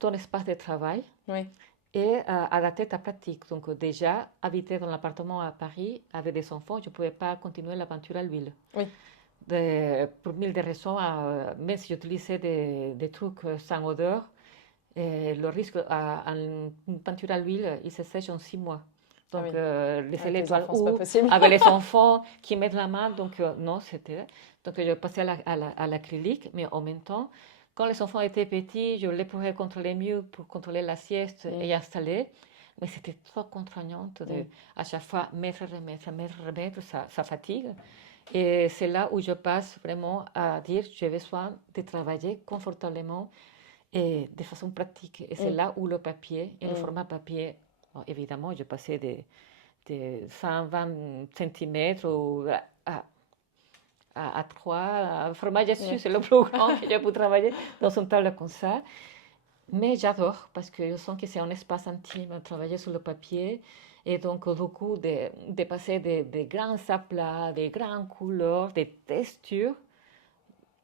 ton espace de travail. Oui. Et adapter ta pratique. Donc déjà, habiter dans l'appartement à Paris avec des enfants, je ne pouvais pas continuer l'aventure à l'huile. Oui. Pour mille de raisons, même si j'utilisais des trucs sans odeur, le risque une peinture à l'huile, il se sèche en 6 mois. Donc, laisser les toiles avec les enfants qui mettent la main, donc non, c'était... Donc, je passais à l'acrylique, mais en même temps, quand les enfants étaient petits, je les pouvais contrôler mieux pour contrôler la sieste et installer. Mais c'était trop contraignant de, à chaque fois, mettre, remettre, ça fatigue. Et c'est là où je passe vraiment à dire j'ai besoin de travailler confortablement et de façon pratique. Et c'est là où le papier et le format papier, bon, évidemment, je passais de 120 cm à 3. Format Jessus, c'est le plus grand que j'ai pu travailler dans une table comme ça. Mais j'adore parce que je sens que c'est un espace intime, travailler sur le papier. Et donc, du coup, de passer des grands aplats, des grandes couleurs, des textures,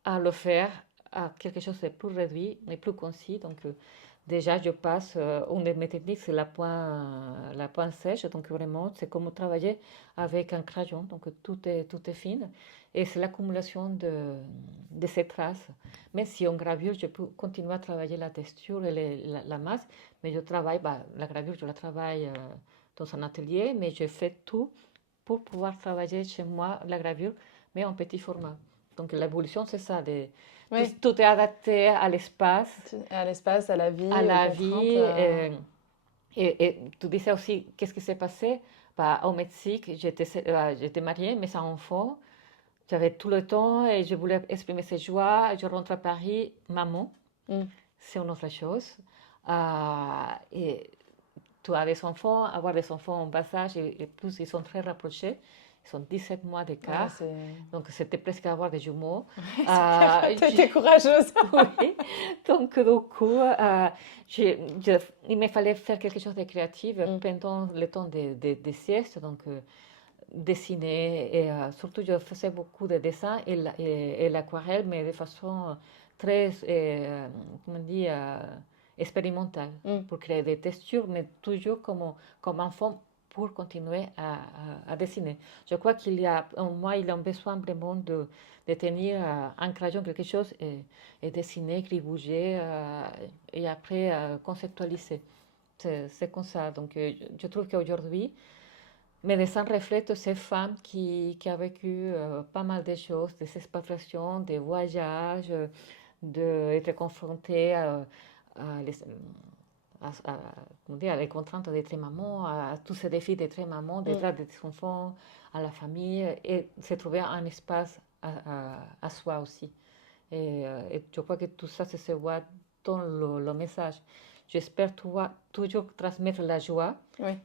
à le faire à quelque chose de plus réduit et plus concis. Donc, déjà, je passe, une de mes techniques, c'est la pointe sèche. Donc, vraiment, c'est comme travailler avec un crayon. Donc, tout est fin. Et c'est l'accumulation de ces traces. Mais si en gravure, je peux continuer à travailler la texture et la masse. Mais je travaille, la gravure, je la travaille dans un atelier. Mais je fais tout pour pouvoir travailler chez moi la gravure, mais en petit format. Donc l'évolution, c'est ça. Tout est adapté à l'espace. À l'espace, à la vie. À la vie. Et tu disais aussi, qu'est-ce qui s'est passé au Mexique, j'étais mariée, mais sans enfant. J'avais tout le temps et je voulais exprimer cette joie. Je rentre à Paris, maman, c'est une autre chose. Et tu as des enfants, avoir des enfants en bas âge, et plus ils sont très rapprochés. Ils sont 17 mois d'écart. Donc, c'était presque avoir des jumeaux. Tu étais courageuse. Oui. Donc, du coup, il me fallait faire quelque chose de créatif pendant le temps de sieste. Donc, dessiner. Et surtout, je faisais beaucoup de dessins et l'aquarelle, mais de façon très, comment dire, expérimentale, pour créer des textures, mais toujours comme enfant, pour continuer à dessiner. Je crois qu'il y a, en moi, il a besoin vraiment de tenir un crayon, quelque chose, et dessiner, gribouiller, et après conceptualiser. C'est comme ça. Donc, je trouve qu'aujourd'hui, mes dessins reflètent ces femmes qui ont vécu pas mal de choses, des expatriations, des voyages, d'être confrontées à les contraintes d'être maman, à tous ces défis d'être maman, d'être des enfants, à la famille, et se trouver un espace à soi aussi. Et je crois que tout ça se voit dans le message. J'espère toujours transmettre la joie,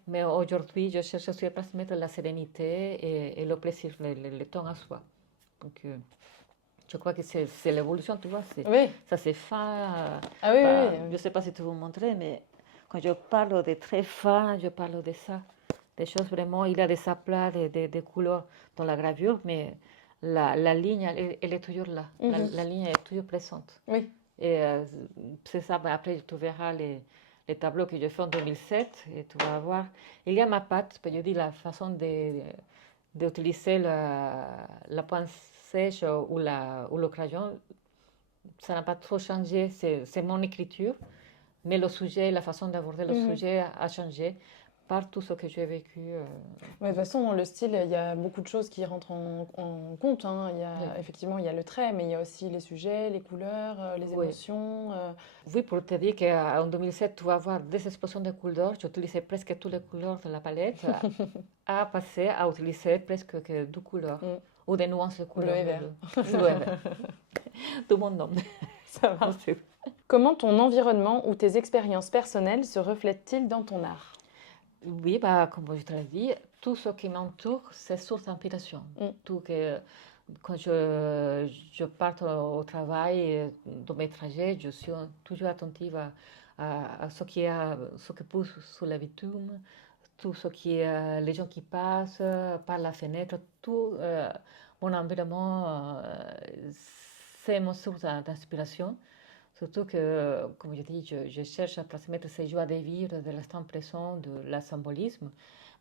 mais aujourd'hui, je cherche aussi à transmettre la sérénité et le plaisir, le temps à soi. Donc, je crois que c'est l'évolution, tu vois. Ça s'est fait. Oui. Je ne sais pas si tu veux montrer, mais quand je parle de très fin, je parle de ça. Des choses vraiment, il y a des aplats de couleurs dans la gravure, mais la ligne, elle est toujours là. La ligne est toujours présente. Oui. Et c'est ça, ben après tu verras les tableaux que j'ai fait en 2007 et tu vas voir. Il y a ma patte, je dis la façon d'utiliser la pointe sèche ou le crayon, ça n'a pas trop changé, c'est mon écriture, mais le sujet, la façon d'aborder le sujet a changé par tout ce que j'ai vécu. Ouais, de toute façon, dans le style, il y a beaucoup de choses qui rentrent en compte, hein. Effectivement, il y a le trait, mais il y a aussi les sujets, les couleurs, les Oui. émotions. Oui, pour te dire qu'en 2007, tu vas avoir des explosions de couleurs. J'utilisais presque toutes les couleurs de la palette, à passer à utiliser presque que 2 couleurs ou des nuances de couleurs. Bleu et vert. Bleu et vert. Tout mon nom. Ça va. Comment ton environnement ou tes expériences personnelles se reflètent-ils dans ton art? Oui, bah, comme je te l'ai dit, tout ce qui m'entoure, c'est source d'inspiration. Tout que, quand je pars au travail, dans mes trajets, je suis toujours attentive à ce ce qui pousse sur le bitume, tout ce qui est les gens qui passent par la fenêtre, tout mon environnement, c'est mon source d'inspiration. Surtout que, comme je dis, je cherche à transmettre ces joies de vivre, de l'instant présent, de la symbolisme.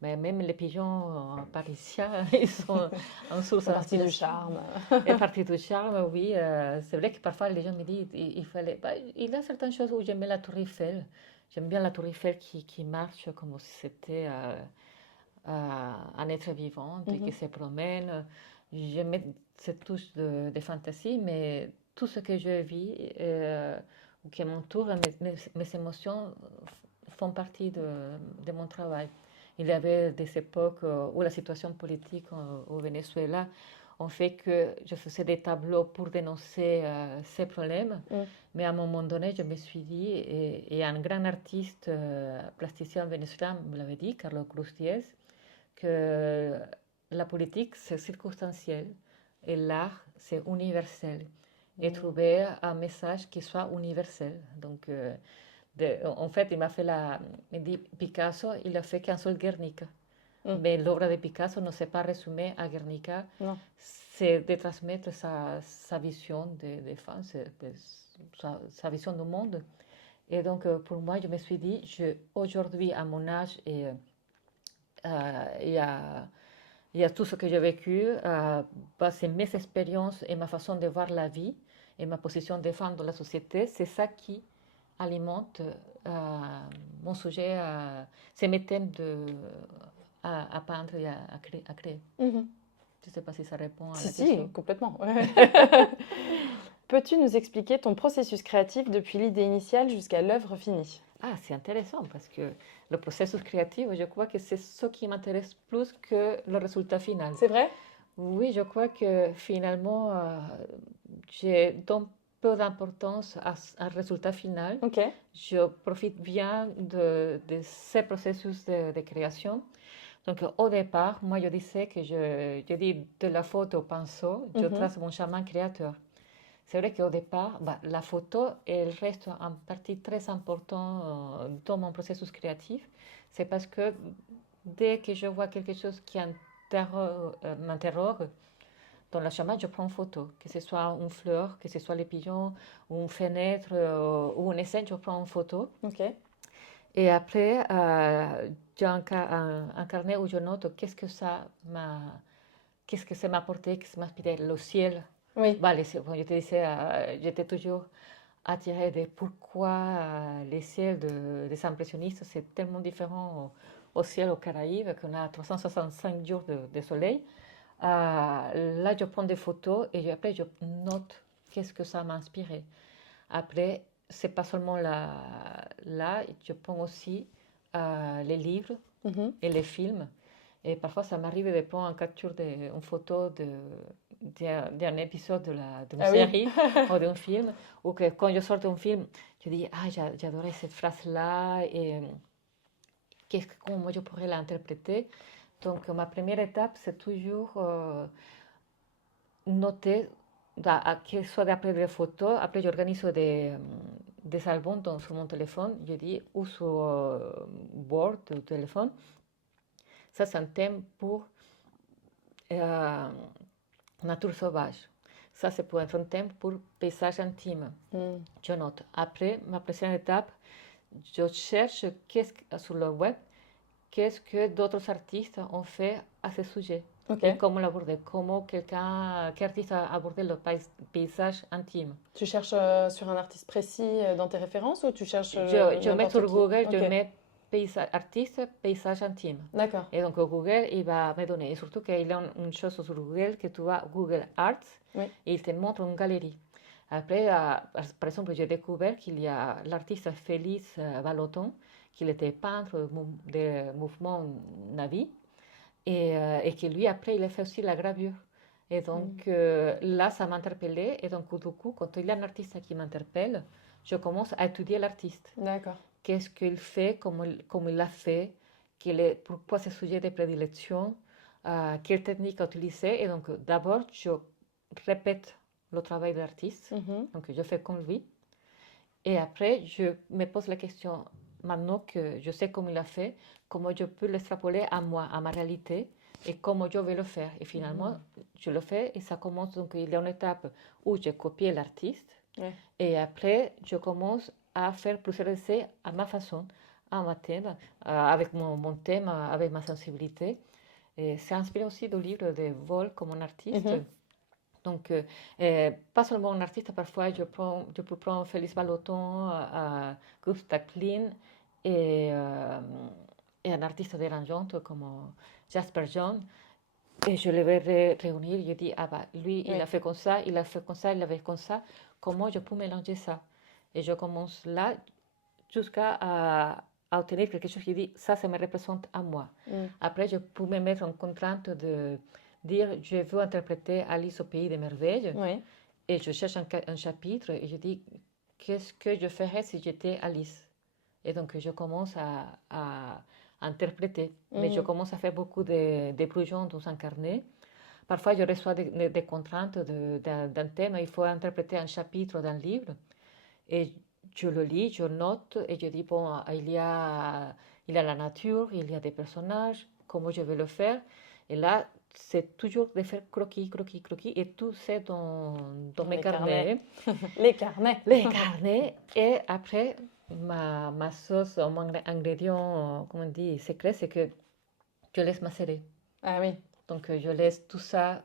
Mais même les pigeons parisiens, ils sont en source Partie du d'inspiration. charme. Et partie du charme, oui. C'est vrai que parfois les gens me disent il fallait. Bah, il y a certaines choses où j'aimais la Tour Eiffel. J'aime bien la Tour Eiffel qui marche comme si c'était un être vivant et qui se promène. J'aimais cette touche de fantaisie, mais tout ce que je vis ou qui m'entoure, mes émotions font partie de mon travail. Il y avait des époques où la situation politique au Venezuela ont fait que je faisais des tableaux pour dénoncer ces problèmes. Mais à un moment donné, je me suis dit, et un grand artiste plasticien vénézuélien me l'avait dit, Carlos Cruz Diez, que la politique, c'est circonstanciel et l'art, c'est universel. Et trouver un message qui soit universel. Donc, en fait, il m'a fait il dit Picasso, il a fait qu'un seul Guernica. Mais l'œuvre de Picasso ne s'est pas résumée à Guernica. C'est de transmettre sa vision des femmes, sa vision du monde. Et donc, pour moi, je me suis dit, aujourd'hui, à mon âge, il y a tout ce que j'ai vécu, c'est mes expériences et ma façon de voir la vie et ma position de femme dans la société, c'est ça qui alimente mon sujet, c'est mes thèmes à peindre et à créer. Je ne sais pas si ça répond à la question. Si, complètement. Peux-tu nous expliquer ton processus créatif depuis l'idée initiale jusqu'à l'œuvre finie? Ah, c'est intéressant parce que le processus créatif, je crois que c'est ce qui m'intéresse plus que le résultat final. C'est vrai? Oui, je crois que finalement, je donne peu d'importance à un résultat final. Ok. Je profite bien de ces processus de création. Donc, au départ, moi, je disais que je dis de la photo au pinceau, je trace mon chemin créateur. C'est vrai qu'au départ, la photo, elle reste en partie très importante dans mon processus créatif. C'est parce que dès que je vois quelque chose qui m'interroge, dans la chamade, je prends une photo, que ce soit une fleur, que ce soit les pigeons, ou une fenêtre, ou une scène, je prends une photo. Ok. Et après, j'ai un carnet où je note qu'est-ce que ça m'a apporté, qu'est-ce que m'a inspiré, le ciel. Oui. Comme je te disais, j'étais toujours attirée de pourquoi les ciels des impressionnistes, c'est tellement différent au ciel aux Caraïbes, qu'on a 365 jours de soleil. Là, je prends des photos et après, je note qu'est-ce que ça m'a inspiré. Après, c'est pas seulement là, je prends aussi les livres et les films. Et parfois, ça m'arrive de prendre une photo d'un épisode d'une série ou d'un film. Ou que quand je sors d'un film, je dis, j'adorais cette phrase-là et comment je pourrais l'interpréter. Donc, ma première étape, c'est toujours noter, que soit d'après des photos. Après, j'organise des albums sur mon téléphone, je dis, ou sur Word, ou téléphone. Ça, c'est un thème pour nature sauvage. Ça, c'est pour être un thème pour paysage intime. Je note. Après, ma prochaine étape, je cherche sur le web qu'est-ce que d'autres artistes ont fait à ce sujet. Et comment l'aborder, quel artiste a abordé le paysage intime. Tu cherches sur un artiste précis dans tes références ou tu cherches je mets sur qui? Google, je mets artiste, paysage intime. D'accord. Et donc Google, il va me donner. Et surtout qu'il y a une chose sur Google que tu vois, Google Arts, et il te montre une galerie. Après, par exemple, j'ai découvert qu'il y a l'artiste Félix Vallotton, qui était peintre de mouvement Navi, et que lui, après, il a fait aussi la gravure. Et donc là, ça m'a interpellée. Et donc, du coup, quand il y a un artiste qui m'interpelle, je commence à étudier l'artiste. D'accord. Qu'est-ce qu'il fait, comment il l'a fait, pourquoi ce sujet de prédilection, quelle technique a utilisé. Et donc, d'abord, je répète le travail de l'artiste. Donc, je fais comme lui. Et après, je me pose la question, maintenant que je sais comment il a fait, comment je peux l'extrapoler à moi, à ma réalité, et comment je vais le faire. Et finalement, je le fais et ça commence. Donc, il y a une étape où j'ai copié l'artiste. Et après, je commence à faire plusieurs essais à ma façon, à ma thème, avec mon thème, avec ma sensibilité. Et c'est inspiré aussi du livre de Vol comme un artiste. Donc, pas seulement un artiste, parfois je peux prendre Félix Vallotton, Gustav Klimt et un artiste dérangeante comme Jasper John. Et je les vais réunir, je dis, ah bah, lui, il a fait comme ça, il a fait comme ça, il a fait comme ça, comment je peux mélanger ça? Et je commence là jusqu'à obtenir quelque chose qui dit, ça me représente à moi. Après, je peux me mettre en contrainte de dire, je veux interpréter Alice au pays des merveilles. Et je cherche un chapitre et je dis, qu'est-ce que je ferais si j'étais Alice? Et donc, je commence à interpréter. Mais je commence à faire beaucoup de brouillons dans un carnet. Parfois, je reçois des contraintes d'un thème. Il faut interpréter un chapitre d'un livre. Et je le lis, je note et je dis, bon, il y a la nature, il y a des personnages, comment je vais le faire. Et là, c'est toujours de faire croquis, croquis, croquis. Et tout c'est dans mes carnets. Les carnets. Les carnets. Et après, ma sauce, mon ingrédient, comment on dit, secret, c'est que je laisse macérer. Ah oui. Donc, je laisse tout ça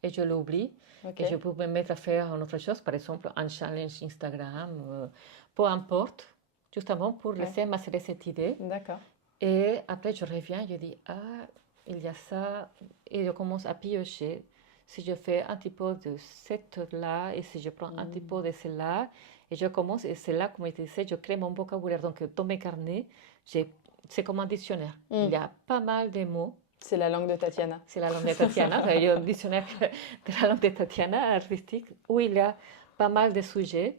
et je l'oublie. Et je peux me mettre à faire une autre chose, par exemple un challenge Instagram, peu importe, justement pour laisser macérer cette idée. D'accord. Et après, je reviens, je dis, ah, il y a ça, et je commence à piocher. Si je fais un petit peu de cette là, et si je prends un petit peu de celle-là, et je commence, et c'est là, comme je disais, je crée mon vocabulaire. Donc, dans mes carnets, c'est comme un dictionnaire. Il y a pas mal de mots. C'est la langue de Tatiana. C'est la langue de Tatiana. Il y a un dictionnaire de la langue de Tatiana artistique où il y a pas mal de sujets.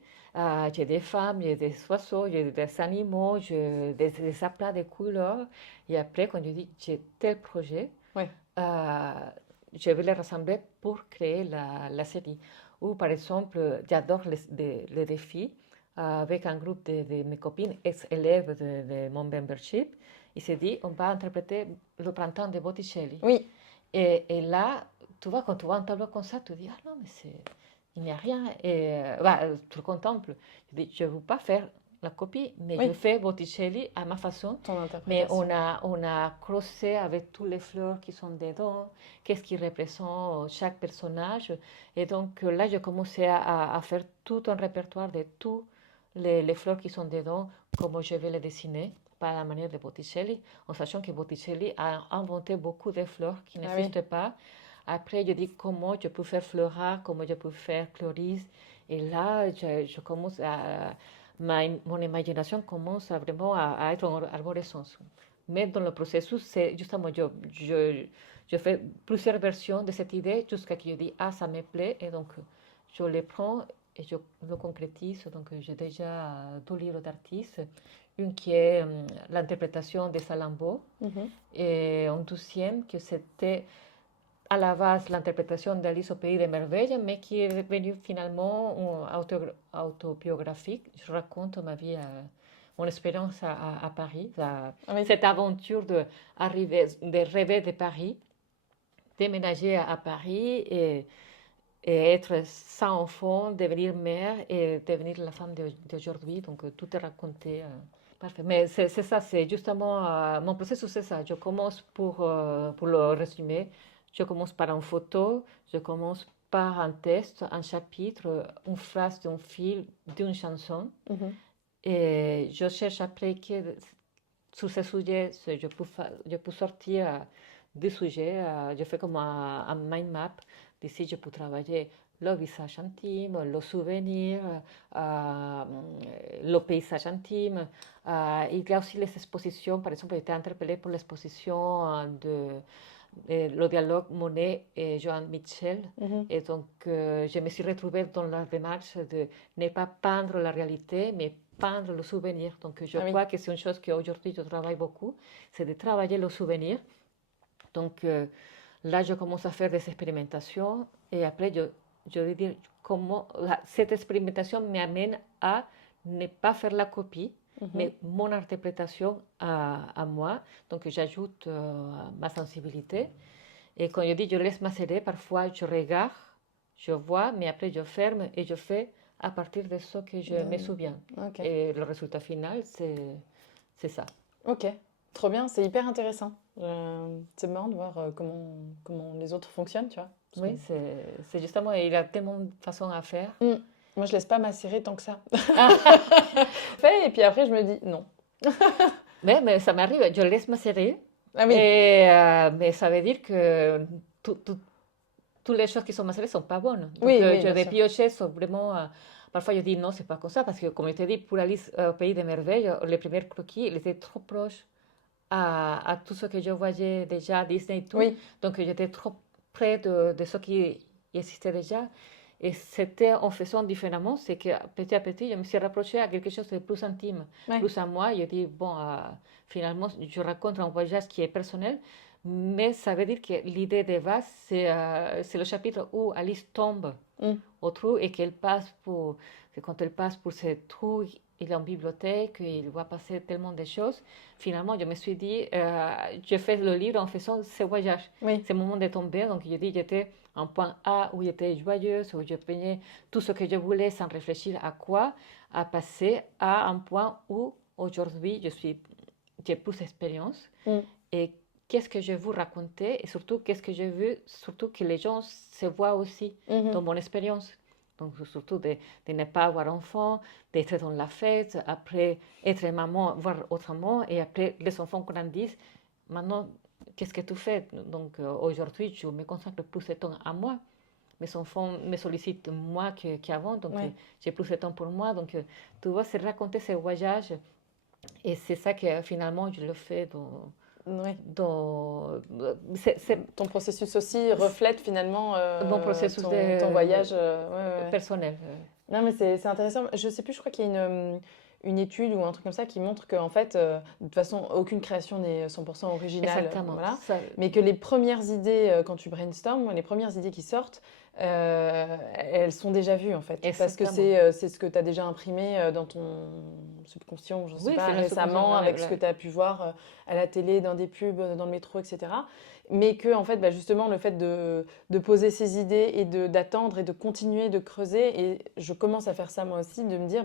J'ai des femmes, j'ai des oiseaux, j'ai des animaux, j'ai des aplats de couleurs. Et après, quand je dis j'ai tel projet, je vais les rassembler pour créer la série. Ou par exemple, j'adore les défis. Avec un groupe de mes copines, ex-élèves de mon membership, il s'est dit, on va interpréter le printemps de Botticelli. Oui. Et là, tu vois, quand tu vois un tableau comme ça, tu dis, ah non, mais il n'y a rien. Et tu le contemples. Je dis, je ne veux pas faire la copie, mais je fais Botticelli à ma façon. Ton interprétation. Mais on a croisé avec toutes les fleurs qui sont dedans, qu'est-ce qui représente chaque personnage. Et donc là, j'ai commencé à faire tout un répertoire de tous les fleurs qui sont dedans, comment je vais les dessiner, pas à la manière de Botticelli, en sachant que Botticelli a inventé beaucoup de fleurs qui n'existent pas. Après, je dis comment je peux faire Flora, comment je peux faire Chloris. Et là, je commence mon imagination commence vraiment à être en arborescence. Mais dans le processus, c'est justement, je fais plusieurs versions de cette idée jusqu'à ce que je dis, ah, ça me plaît. Et donc, je les prends et je le concrétise. Donc, j'ai déjà deux livres d'artistes. Une qui est l'interprétation de Salammbô et un deuxième que c'était à la base l'interprétation d'Alice au Pays des Merveilles, mais qui est devenue finalement autobiographique. Je raconte ma vie, mon expérience à Paris, cette aventure de rêver de Paris, déménager à Paris et être sans enfant, devenir mère et devenir la femme d'aujourd'hui. Donc tout est raconté. Parfait. Mais c'est ça, c'est justement mon processus, c'est ça. Je commence pour le résumer, je commence par une photo, je commence par un texte, un chapitre, une phrase d'un film, d'une chanson. Et je cherche après que sur ce sujet, je peux sortir des sujets. Je fais comme un mind map. D'ici, je peux travailler le visage intime, le souvenir, le paysage intime. Il y a aussi les expositions. Par exemple, j'ai été interpellée pour l'exposition de le dialogue Monet et Joan Mitchell. Et donc, je me suis retrouvée dans la démarche de ne pas peindre la réalité, mais peindre le souvenir. Donc, je crois que c'est une chose qu'aujourd'hui je travaille beaucoup, c'est de travailler le souvenir. Donc, là, je commence à faire des expérimentations et après, je vais dire comment cette expérimentation m'amène à ne pas faire la copie, mais mon interprétation à moi. Donc, j'ajoute ma sensibilité. Et quand je dis je laisse macérer, parfois je regarde, je vois, mais après je ferme et je fais à partir de ce que je me souviens. Et le résultat final, c'est ça. Ok, trop bien, c'est hyper intéressant. C'est marrant de voir comment les autres fonctionnent, tu vois. Oui, c'est justement, il y a tellement de façons à faire. Moi, je laisse pas macérer tant que ça. Et puis après, je me dis non. Mais ça m'arrive, je laisse macérer. Ah oui. Mais ça veut dire que toutes les choses qui sont macérées ne sont pas bonnes. Donc, je vais piocher sur vraiment. Parfois, je dis non, c'est pas comme ça, parce que, comme je te dis, pour Alice au Pays des Merveilles, les premiers croquis, ils étaient trop proches à tout ce que je voyais déjà à Disney et tout. Donc, j'étais trop près de ce qui existait déjà. Et c'était en faisant différemment, c'est que petit à petit, je me suis rapprochée à quelque chose de plus intime, plus à moi. Je dis, bon, finalement, je raconte un voyage qui est personnel, mais ça veut dire que l'idée de base, c'est le chapitre où Alice tombe au trou et qu'elle passe quand elle passe pour ce trou, il est en bibliothèque, il va passer tellement de choses. Finalement, je me suis dit, je fais le livre en faisant ce voyage, ce moment de tomber. Donc, je dis, j'étais un point A où j'étais joyeuse, où je prenais tout ce que je voulais sans réfléchir à quoi, à passer à un point où aujourd'hui j'ai plus d'expérience. Et qu'est-ce que je veux raconter et surtout qu'est-ce que je veux, surtout que les gens se voient aussi dans mon expérience. Donc surtout de ne pas avoir d'enfants, d'être dans la fête, après être maman, voir autrement, et après les enfants grandissent. Maintenant, qu'est-ce que tu fais? Donc aujourd'hui, je me consacre plus de temps à moi. Mes enfants me sollicitent moi qu'avant, donc j'ai plus de temps pour moi. Donc tu vois, c'est raconter ces voyages. Et c'est ça que finalement, je le fais ton processus aussi reflète finalement mon processus ton voyage personnel. Non, mais c'est intéressant. Je sais plus, je crois qu'il y a une étude ou un truc comme ça qui montre qu'en fait, de toute façon, aucune création n'est 100% originale. Exactement. Voilà. Mais que les premières idées, quand tu brainstormes, les premières idées qui sortent, elles sont déjà vues en fait. Parce que c'est ce que tu as déjà imprimé dans ton subconscient, je ne sais pas, récemment, avec ce que tu as pu voir à la télé, dans des pubs, dans le métro, etc. Mais que en fait, justement, le fait de poser ses idées et d'attendre et de continuer de creuser, et je commence à faire ça moi aussi, de me dire,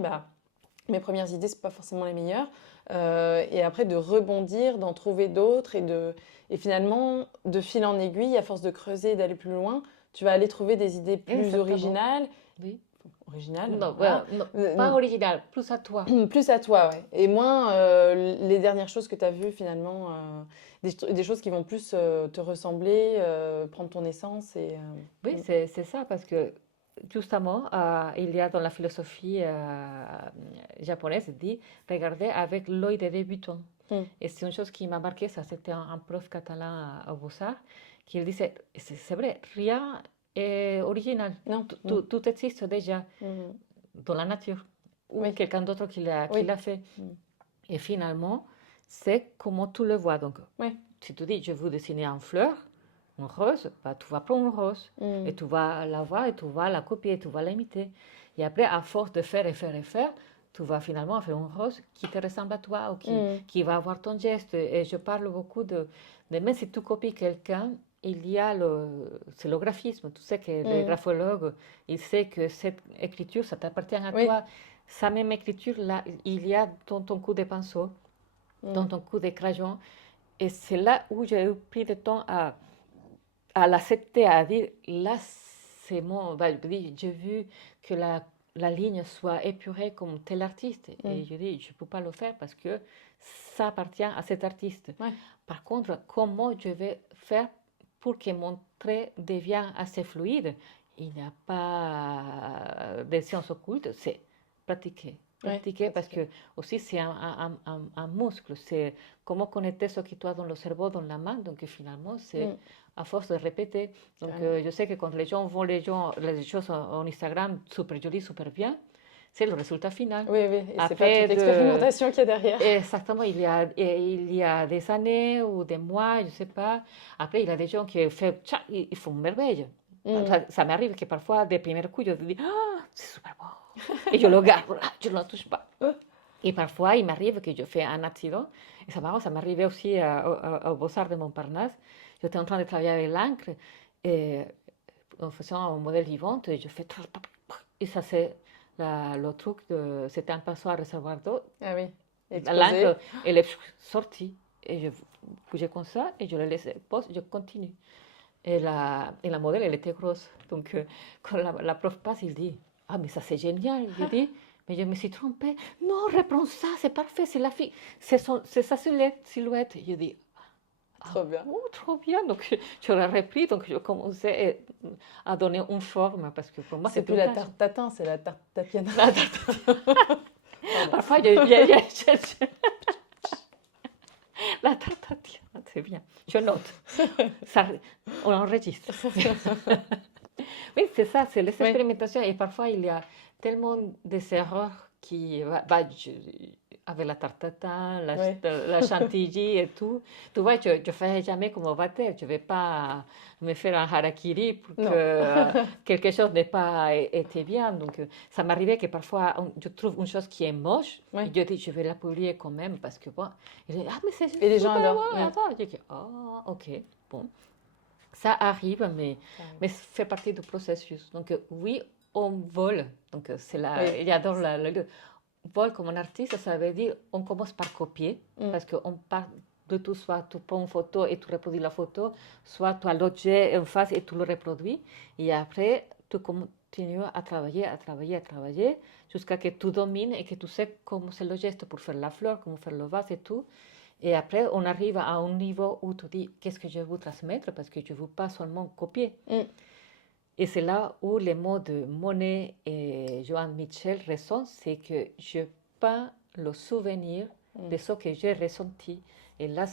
mes premières idées, c'est pas forcément les meilleures, et après de rebondir, d'en trouver d'autres, et finalement, de fil en aiguille, à force de creuser et d'aller plus loin, tu vas aller trouver des idées plus originales. Oui. Originales. Non, voilà. Non, pas originales, plus à toi. Plus à toi, ouais. Et moins les dernières choses que tu as vues finalement, des choses qui vont plus te ressembler, prendre ton essence. Oui, c'est ça, parce que justement, il y a dans la philosophie japonaise, dit regarder avec l'œil des débutants. Et c'est une chose qui m'a marqué, ça c'était un prof catalan à Beaux-Arts, qui disait, c'est vrai, rien est original. Non. Tout existe déjà dans la nature, ou quelqu'un d'autre qui l'a fait. Et finalement, c'est comment tu le vois. Donc, si tu dis, je veux dessiner une fleur, une rose, bah, tu vas prendre une rose. Et tu vas la voir et tu vas la copier, tu vas l'imiter. Et après, à force de faire et faire et faire, tu vas finalement faire une rose qui te ressemble à toi ou qui va avoir ton geste. Et je parle beaucoup de même si tu copies quelqu'un, il y a c'est le graphisme. Tu sais que le graphologue, il sait que cette écriture, ça t'appartient à Oui. toi. Sa même écriture, là, il y a dans ton coup de pinceau, dans ton coup de crayon. Et c'est là où j'ai pris le temps à l'accepter, à dire, là, c'est mon... Bah, j'ai vu que la ligne soit épurée comme tel artiste. Et je dis, je ne peux pas le faire parce que ça appartient à cet artiste. Ouais. Par contre, comment je vais faire pour que mon trait devienne assez fluide? Il n'y a pas de sciences occultes, c'est pratiquer. Pratiquer parce que aussi c'est un muscle, c'est comment connecter ce qui toi dans le cerveau, dans la main. Donc finalement, c'est à force de répéter. Donc je sais que quand les gens voient les choses en Instagram super jolies, super bien, c'est le résultat final. Oui, oui, et c'est pas toute l'expérimentation qu'il y a derrière. Exactement, il y a des années ou des mois, je ne sais pas. Après, il y a des gens qui ils font merveille. Ça m'arrive que parfois, des premiers coups, je dis, ah, c'est super beau. Et je le garde, je ne le touche pas. Et parfois, il m'arrive que je fais un accident. Et c'est marrant, ça m'arrivait aussi au Beaux-Arts de Montparnasse. J'étais en train de travailler avec l'encre et en faisant un modèle vivant, et je fais... Et ça, c'est le truc de... C'était un pinceau à réservoir d'eau. Ah oui, l'encre, elle est sortie. Et je bougeais comme ça et je la laissais pause, je continue. Et la modèle, elle était grosse. Donc, quand la prof passe, il dit, ah, mais ça c'est génial. Je dis, mais je me suis trompée. Non, reprends ça, c'est parfait, c'est la fille. C'est sa silhouette. Je dis, trop bien. Oh, trop bien. Donc, je l'ai repris, donc je commençais à donner une forme. Parce que pour moi, c'est plus la tarte tatin, c'est la tarte Tatiana. Parfois, la tarte Tatiana, c'est bien. Je note. Ça, on enregistre. Oui, c'est ça, c'est les expérimentations. Et parfois, il y a tellement d'erreurs qui... avec la tarte tatin, la chantilly et tout. Tu vois, je ne ferai jamais comme au Vatel. Je ne vais pas me faire un harakiri pour que quelque chose n'ait pas été bien. Donc, ça m'arrivait que parfois, je trouve une chose qui est moche. Et je dis, je vais la publier quand même parce que, bon, je dis, ah, mais c'est et les gens adorent. Je dis, oh, ok, bon. Ça arrive, mais ça fait partie du processus. Donc, oui, on vole. Donc, c'est là, j'adore le vol comme un artiste, ça veut dire on commence par copier, parce qu'on part de tout, soit tu prends une photo et tu reproduis la photo, soit tu as l'objet en face et tu le reproduis, et après tu continues à travailler, jusqu'à ce que tu domines et que tu sais comment c'est le geste pour faire la fleur, comment faire le vase et tout. Et après, on arrive à un niveau où tu dis qu'est-ce que je veux transmettre, parce que je ne veux pas seulement copier. Et c'est là où les mots de Monet et Joan Mitchell résonnent, c'est que je peins le souvenir de ce que j'ai ressenti. Et là,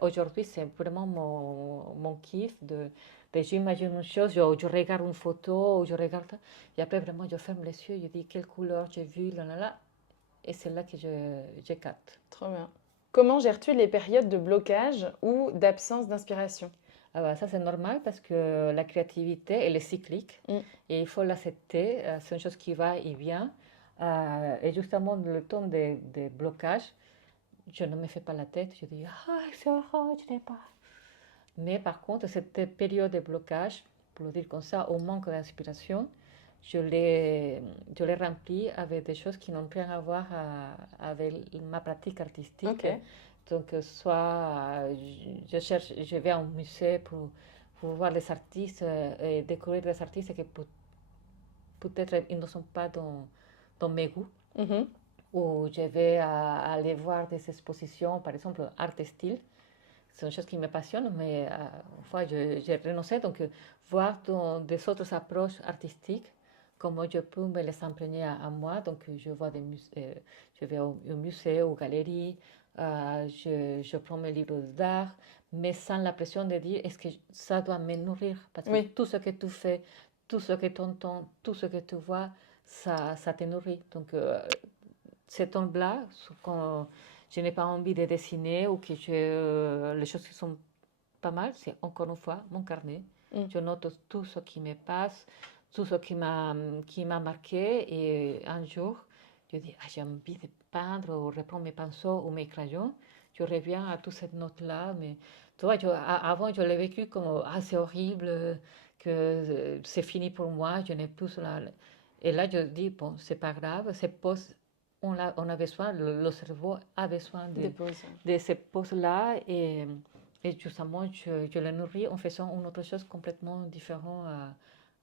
aujourd'hui, c'est vraiment mon kiff de j'imagine une chose, je regarde une photo, je regarde, et après vraiment je ferme les yeux, je dis quelle couleur j'ai vu, là, et c'est là que je capte. Trop bien. Comment gères-tu les périodes de blocage ou d'absence d'inspiration ? Ça, c'est normal parce que la créativité, elle est cyclique et il faut l'accepter. C'est une chose qui va et vient. Et justement, le temps des blocages, je ne me fais pas la tête. Je dis, ah, c'est horrible, je n'ai pas. Mais par contre, cette période de blocage, pour le dire comme ça, au manque d'inspiration, je l'ai remplie avec des choses qui n'ont rien à voir avec ma pratique artistique. Okay. Donc, soit je vais à un musée pour voir les artistes et découvrir des artistes qui peut-être ils ne sont pas dans mes goûts. Ou je vais aller voir des expositions, par exemple, art style. C'est une chose qui me passionne, mais une fois j'ai renoncé. Donc, voir des autres approches artistiques, comment je peux me les imprégner à moi. Donc, je vais au musée, aux galeries, je prends mes livres d'art, mais sans la pression de dire est-ce que ça doit me nourrir. Parce que tout ce que tu fais, tout ce que tu entends, tout ce que tu vois, ça te nourrit. Donc, ces temps-là, quand je n'ai pas envie de dessiner ou que les choses qui sont pas mal, c'est encore une fois mon carnet. Je note tout ce qui me passe, tout ce qui m'a marqué. Et un jour, je dis, j'ai envie de peindre ou reprendre mes pinceaux ou mes crayons. Je reviens à toute cette note-là. Mais tu vois, avant, je l'ai vécu comme, c'est horrible, que c'est fini pour moi, je n'ai plus la... Et là, je dis, bon, c'est pas grave, ces pauses, on a besoin, le cerveau a besoin de ces pauses-là. Et justement, je le nourris en faisant une autre chose complètement différente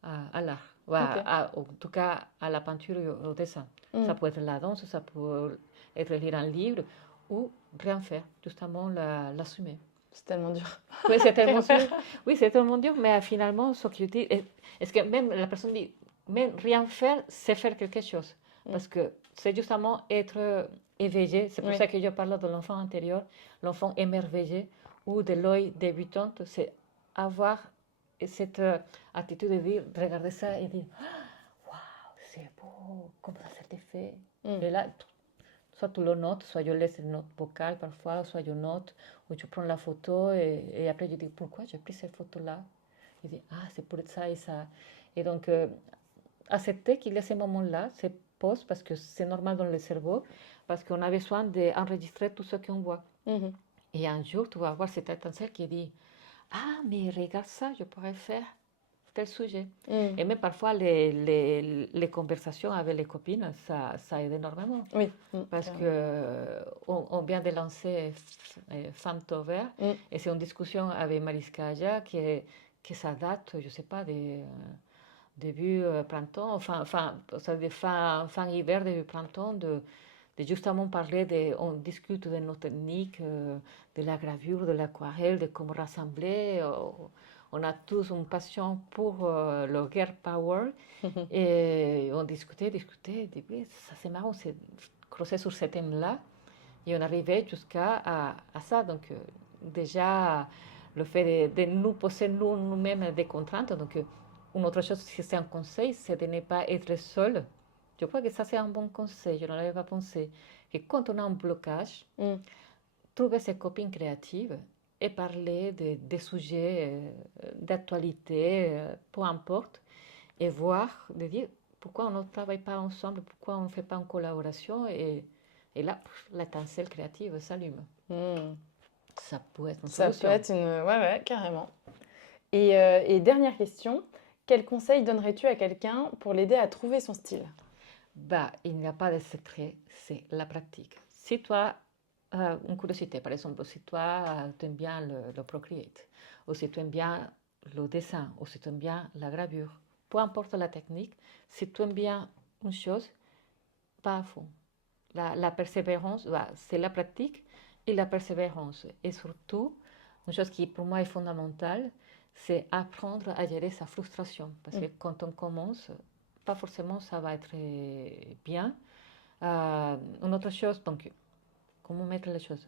à l'art. En tout cas, à la peinture et au dessin. Ça peut être la danse, ça peut être lire un livre ou rien faire, justement l'assumer. C'est tellement dur. Oui, c'est tellement dur. Oui, c'est tellement dur, mais finalement, ce que je dis, est-ce que même la personne dit, même rien faire, c'est faire quelque chose. Parce que c'est justement être éveillé. C'est pour ça que je parle de l'enfant intérieur, l'enfant émerveillé, ou de l'œil débutante. C'est avoir cette attitude de dire, de regarder ça et dire, waouh, c'est beau, comment ça s'est fait. Et là, soit tu le notes, soit je laisse une note vocale parfois, soit je note, ou je prends la photo et après je dis pourquoi j'ai pris cette photo-là. Je dis, c'est pour ça et ça. Et donc, accepter qu'il y a ces moments-là, ces pauses, parce que c'est normal dans le cerveau, parce qu'on a besoin d'enregistrer tout ce qu'on voit. Et un jour, tu vas avoir cette étincelle qui dit, mais regarde ça, je pourrais faire tel sujet. Et même parfois, les conversations avec les copines, ça aide énormément. Oui. Parce qu'on vient de lancer Femme Tover, et c'est une discussion avec Mariska Aya que ça date, je ne sais pas, début printemps, fin hiver, début printemps, de justement parler on discute de nos techniques, de la gravure, de l'aquarelle, de comment rassembler. On a tous une passion pour le girl power. Et on discutait, et puis, ça c'est marrant, c'est creuser sur ce thème-là. Et on arrivait jusqu'à ça. Donc, déjà, le fait de nous poser nous-mêmes des contraintes. Donc, une autre chose, si c'est un conseil, c'est de ne pas être seul. Je crois que ça, c'est un bon conseil. Je n'en avais pas pensé. Que quand on a un blocage, trouver ses copines créatives et parler des sujets d'actualité, peu importe, et voir, de dire pourquoi on ne travaille pas ensemble, pourquoi on ne fait pas en collaboration. Et là, l'étincelle créative s'allume. Ça peut être une solution. Ça peut être une... Ouais, carrément. Et dernière question, quel conseil donnerais-tu à quelqu'un pour l'aider à trouver son style? Il n'y a pas de secret, c'est la pratique. Si toi, une curiosité, par exemple, si toi, tu aimes bien le Procreate, ou si tu aimes bien le dessin, ou si tu aimes bien la gravure, peu importe la technique, si tu aimes bien une chose, pas à fond. La persévérance, c'est la pratique et la persévérance. Et surtout, une chose qui pour moi est fondamentale, c'est apprendre à gérer sa frustration. Parce que quand on commence, pas forcément ça va être bien. Une autre chose, donc, comment mettre les choses?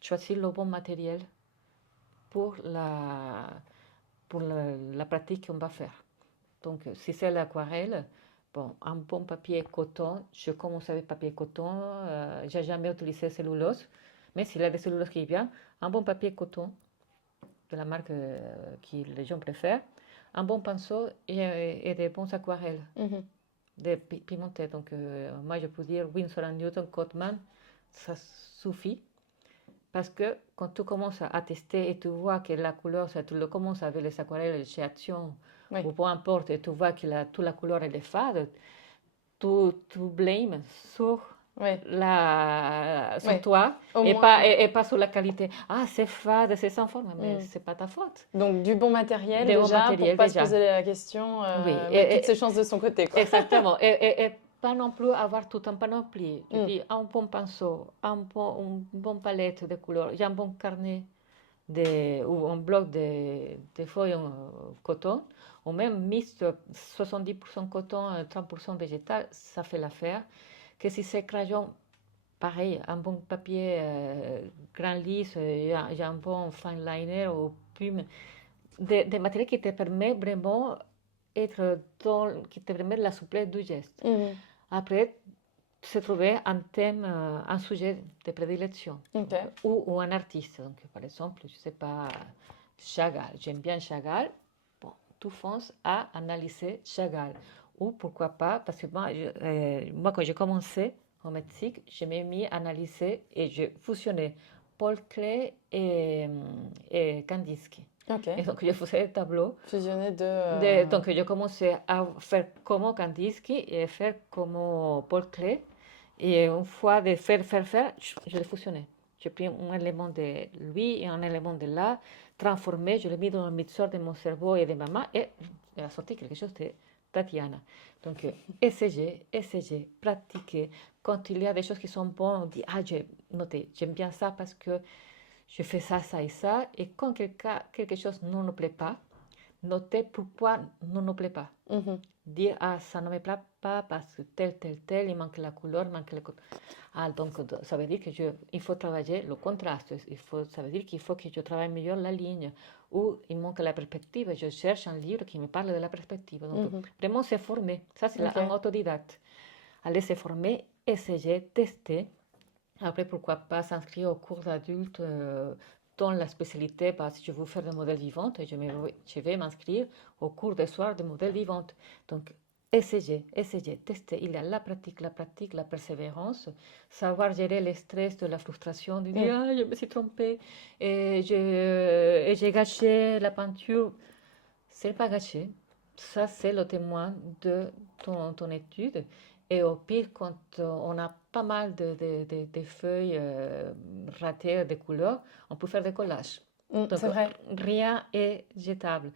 Choisir le bon matériel pour la pratique qu'on va faire. Donc, si c'est l'aquarelle, un bon papier coton, je commence avec papier coton, je n'ai jamais utilisé cellulose, mais s'il y a des celluloses qui viennent, un bon papier coton de la marque que les gens préfèrent, un bon pinceau et des bons aquarelles, des pimentés. Donc, moi, je peux dire Winsor & Newton, Cotman, ça suffit. Parce que quand tu commences à tester et tu vois que la couleur, tu le commences avec les aquarelles chez Action, ou peu importe, et tu vois que toute la couleur elle est fade, tu blâmes sur sur toi et pas sur la qualité. C'est fade, c'est sans forme, mais c'est pas ta faute. Donc du bon matériel déjà, pour ne pas se poser la question, mettre toutes ses chances de son côté. Exactement. Et pas non plus avoir tout un panoplie. Tu dis un bon pinceau, une bonne palette de couleurs, j'ai un bon carnet ou un bloc de feuilles en coton, ou même mixte 70% coton, 30% végétal, ça fait l'affaire. Que si c'est crayon, pareil, un bon papier grand lisse, j'ai un bon fine liner ou plume, des matériaux qui te permettent vraiment qui te permettent la souplesse du geste. Après, se trouver un thème, un sujet de prédilection Ok. ou un artiste. Donc, par exemple, je ne sais pas, Chagall. J'aime bien Chagall. Bon, tu fonces à analyser Chagall. Ou pourquoi pas, parce que moi quand j'ai commencé en Mexique, je m'ai mis à analyser et je fusionnais Paul Klee et Kandinsky. Ok. Et donc, je faisais des tableaux. Fusionner Donc, je commençais à faire comme Kandinsky et faire comme Paul Klee. Et une fois de faire, je l'ai fusionné. J'ai pris un élément de lui et un élément de là, transformé, je l'ai mis dans le mixeur de mon cerveau et de ma main et il a sorti quelque chose de Tatiana. Donc, essayer, pratiquer. Quand il y a des choses qui sont bonnes, on dit, ah, j'ai noté, j'aime bien ça parce que je fais ça, ça et ça. Et quand quelque chose ne nous plaît pas, noter pourquoi ne nous plaît pas. Dire, ah, ça ne me plaît pas parce que tel, il manque la couleur, il manque la couleur. Ah, donc ça veut dire qu'il faut travailler le contraste. Ça veut dire qu'il faut que je travaille mieux la ligne. Ou il manque la perspective. Je cherche un livre qui me parle de la perspective. Donc, vraiment se former. Ça, c'est un autodidacte. Aller se former, essayer, tester. Après, pourquoi pas s'inscrire au cours d'adulte dans la spécialité, si je veux faire des modèles vivants, je vais m'inscrire au cours de soir de modèles vivants. Donc, essayer, tester. Il y a la pratique, la persévérance, savoir gérer le stress de la frustration, de dire, ah, je me suis trompée et j'ai gâché la peinture. C'est pas gâché. Ça, c'est le témoin de ton étude. Et au pire, quand on a pas mal de feuilles ratées de couleurs, on peut faire des collages. Donc, c'est vrai. rien est jetable.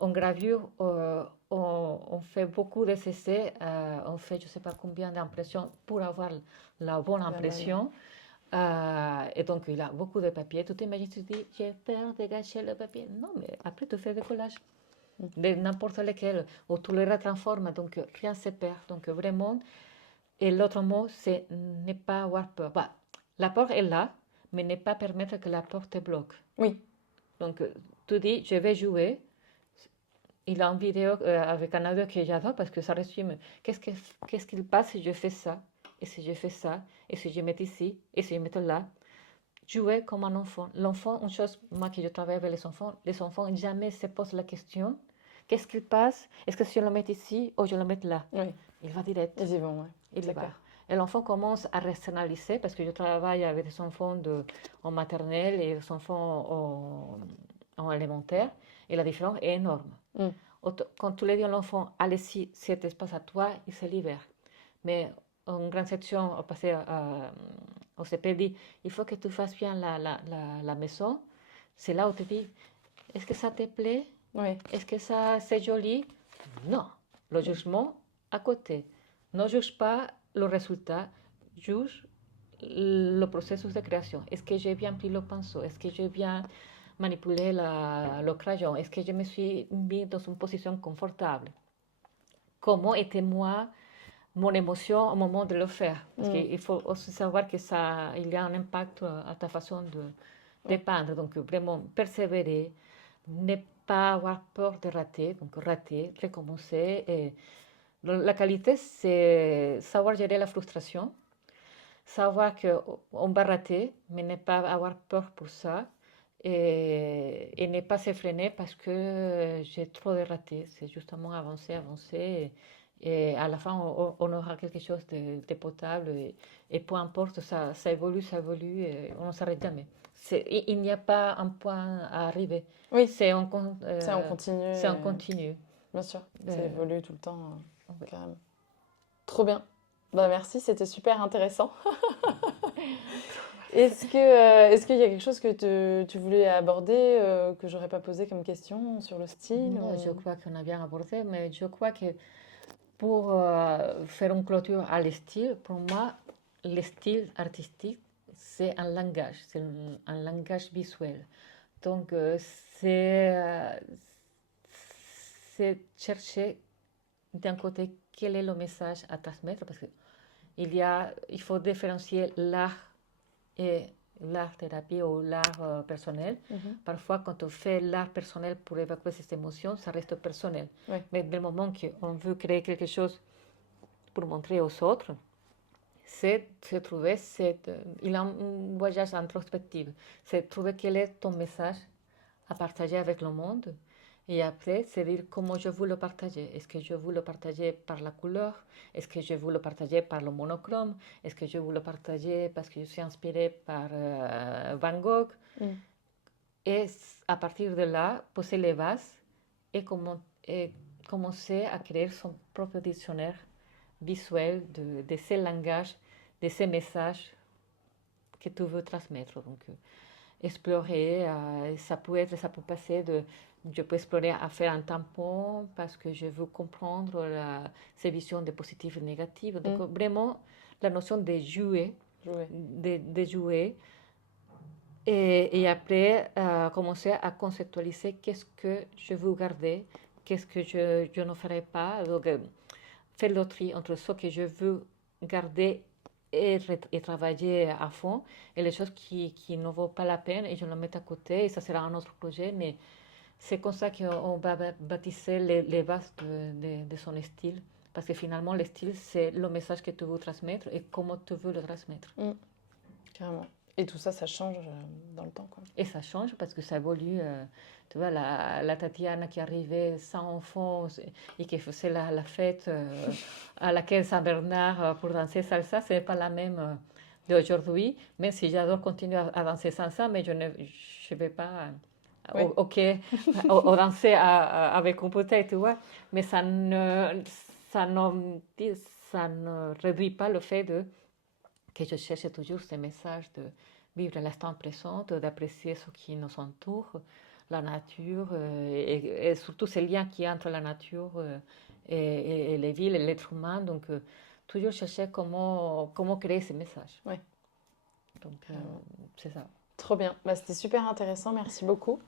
En gravure, on fait beaucoup d'essais. On fait, je ne sais pas combien d'impressions pour avoir la bonne impression. Et donc, il a beaucoup de papier. Tu t'imagines, tu dis, j'ai peur de gâcher le papier. Non, mais après, tu fais des collages de n'importe lequel, ou tu le transformes, donc rien ne se perd. Donc vraiment, et l'autre mot, c'est ne pas avoir peur. Bah, la peur est là, mais ne pas permettre que la peur te bloque. Oui. Donc tu dis, je vais jouer. Il a une vidéo avec un audio que j'adore parce que ça résume qu'est-ce qu'il passe si je fais ça, et si je fais ça, et si je mets ici, et si je mets là. Jouer comme un enfant. L'enfant, une chose, moi qui je travaille avec les enfants jamais se posent la question, qu'est-ce qu'il passe? Est-ce que si je le mets ici ou je le mets là? Oui. Il va direct. Ils y vont, oui. Il y va. Et l'enfant commence à rationaliser parce que je travaille avec des enfants en maternelle et des enfants en élémentaire et la différence est énorme. Quand tu lui dis à l'enfant, allez-y, cet espace à toi, il se libère. Mais en grande section, au passé, au CP dit, il faut que tu fasses bien la maison. C'est là où tu dis, est-ce que ça te plaît? Oui. Est-ce que ça c'est joli? Non. Le jugement à côté. Ne juge pas le résultat, juge le processus de création. Est-ce que j'ai bien pris le pinceau? Est-ce que j'ai bien manipulé le crayon? Est-ce que je me suis mis dans une position confortable? Comment était moi mon émotion au moment de le faire? Parce qu'il faut aussi savoir que il y a un impact à ta façon de peindre. Donc vraiment persévérer, ne pas avoir peur de rater, donc rater, recommencer. Et la qualité, c'est savoir gérer la frustration, savoir qu'on va rater, mais ne pas avoir peur pour ça. Et ne pas se freiner parce que j'ai trop de ratés. C'est justement avancer. Et à la fin, on aura quelque chose de potable. Et peu importe, ça évolue, et on ne s'arrête jamais. Il n'y a pas un point à arriver. Oui. C'est en continu. C'est en continu. Bien sûr, ça évolue tout le temps, carrément. Trop bien. Bah, merci, c'était super intéressant. Est-ce qu'il y a quelque chose que tu voulais aborder, que j'aurais pas posé comme question sur le style? Non, je crois qu'on a bien abordé, mais je crois que pour faire une clôture à le style, pour moi, le style artistique, c'est un langage visuel. Donc, c'est chercher d'un côté quel est le message à transmettre, parce que il faut différencier l'art et l'art-thérapie ou l'art personnel. Parfois, quand on fait l'art personnel pour évacuer ces émotions, ça reste personnel. Oui. Mais dès le moment qu'on veut créer quelque chose pour montrer aux autres, c'est trouver, il a un voyage introspectif, c'est trouver quel est ton message à partager avec le monde. Et après, c'est dire comment je veux le partager. Est-ce que je veux le partager par la couleur? Est-ce que je veux le partager par le monochrome? Est-ce que je veux le partager parce que je suis inspirée par Van Gogh? Et à partir de là, poser les bases et commencer à créer son propre dictionnaire visuel de ces langages, de ces messages que tu veux transmettre. Donc, explorer, ça peut passer je peux explorer à faire un tampon parce que je veux comprendre ces visions de positives et négatives. Donc, vraiment, la notion de jouer, de jouer. Et après, commencer à conceptualiser qu'est-ce que je veux garder, qu'est-ce que je ne ferai pas. Donc, faire le tri entre ce que je veux garder et travailler à fond et les choses qui ne vaut pas la peine et je le mets à côté et ça sera un autre projet. Mais c'est comme ça qu'on va bâtir les bases de son style. Parce que finalement, le style, c'est le message que tu veux transmettre et comment tu veux le transmettre. Carrément. Et tout ça, ça change dans le temps, quoi. Et ça change parce que ça évolue. Tu vois, la Tatiana qui arrivait sans enfants et qui faisait la fête à laquelle Saint-Bernard pour danser salsa, ce n'est pas la même d'aujourd'hui. Même si j'adore continuer à danser salsa, mais je ne vais pas au danser avec une bouteille, tu vois. Mais ça ne réduit pas le fait que je cherche toujours ces messages de vivre l'instant présent, d'apprécier ce qui nous entoure, la nature, et surtout ces liens qu'il y a entre la nature et les villes et l'être humain. Donc, toujours chercher comment créer ces messages. Ouais. Donc, c'est ça. Trop bien. Bah, c'était super intéressant. Merci beaucoup.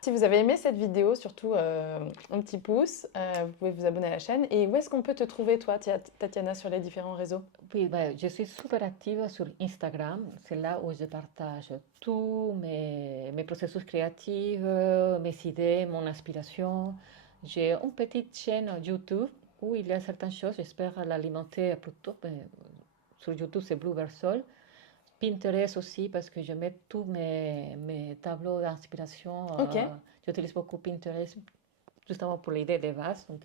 Si vous avez aimé cette vidéo, surtout un petit pouce, vous pouvez vous abonner à la chaîne. Et où est-ce qu'on peut te trouver, toi, Tatiana, sur les différents réseaux? Oui, je suis super active sur Instagram. C'est là où je partage tous mes processus créatifs, mes idées, mon inspiration. J'ai une petite chaîne YouTube où il y a certaines choses. J'espère l'alimenter plutôt. Sur YouTube, c'est Blue Versol. Pinterest aussi parce que je mets tous mes tableaux d'inspiration. J'utilise beaucoup Pinterest justement pour l'idée des vases. Donc,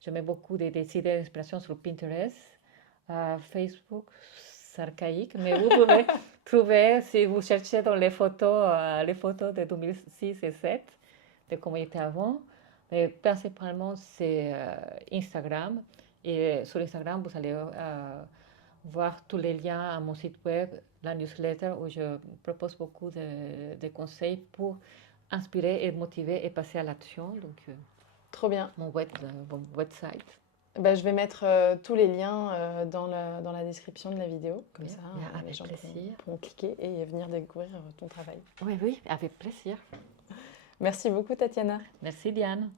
je mets beaucoup des idées d'inspiration sur Pinterest. Facebook, c'est archaïque, mais vous pouvez trouver, si vous cherchez dans les photos de 2006 et 2007, de comment il était avant. Mais principalement, c'est Instagram. Et sur Instagram, vous allez voir tous les liens à mon site web, la newsletter, où je propose beaucoup de conseils pour inspirer et motiver et passer à l'action. Donc, trop bien. Mon website. Bah, je vais mettre tous les liens dans la description de la vidéo. Comme ça, les gens pourront cliquer et venir découvrir ton travail. Oui, avec plaisir. Merci beaucoup, Tatiana. Merci, Diane.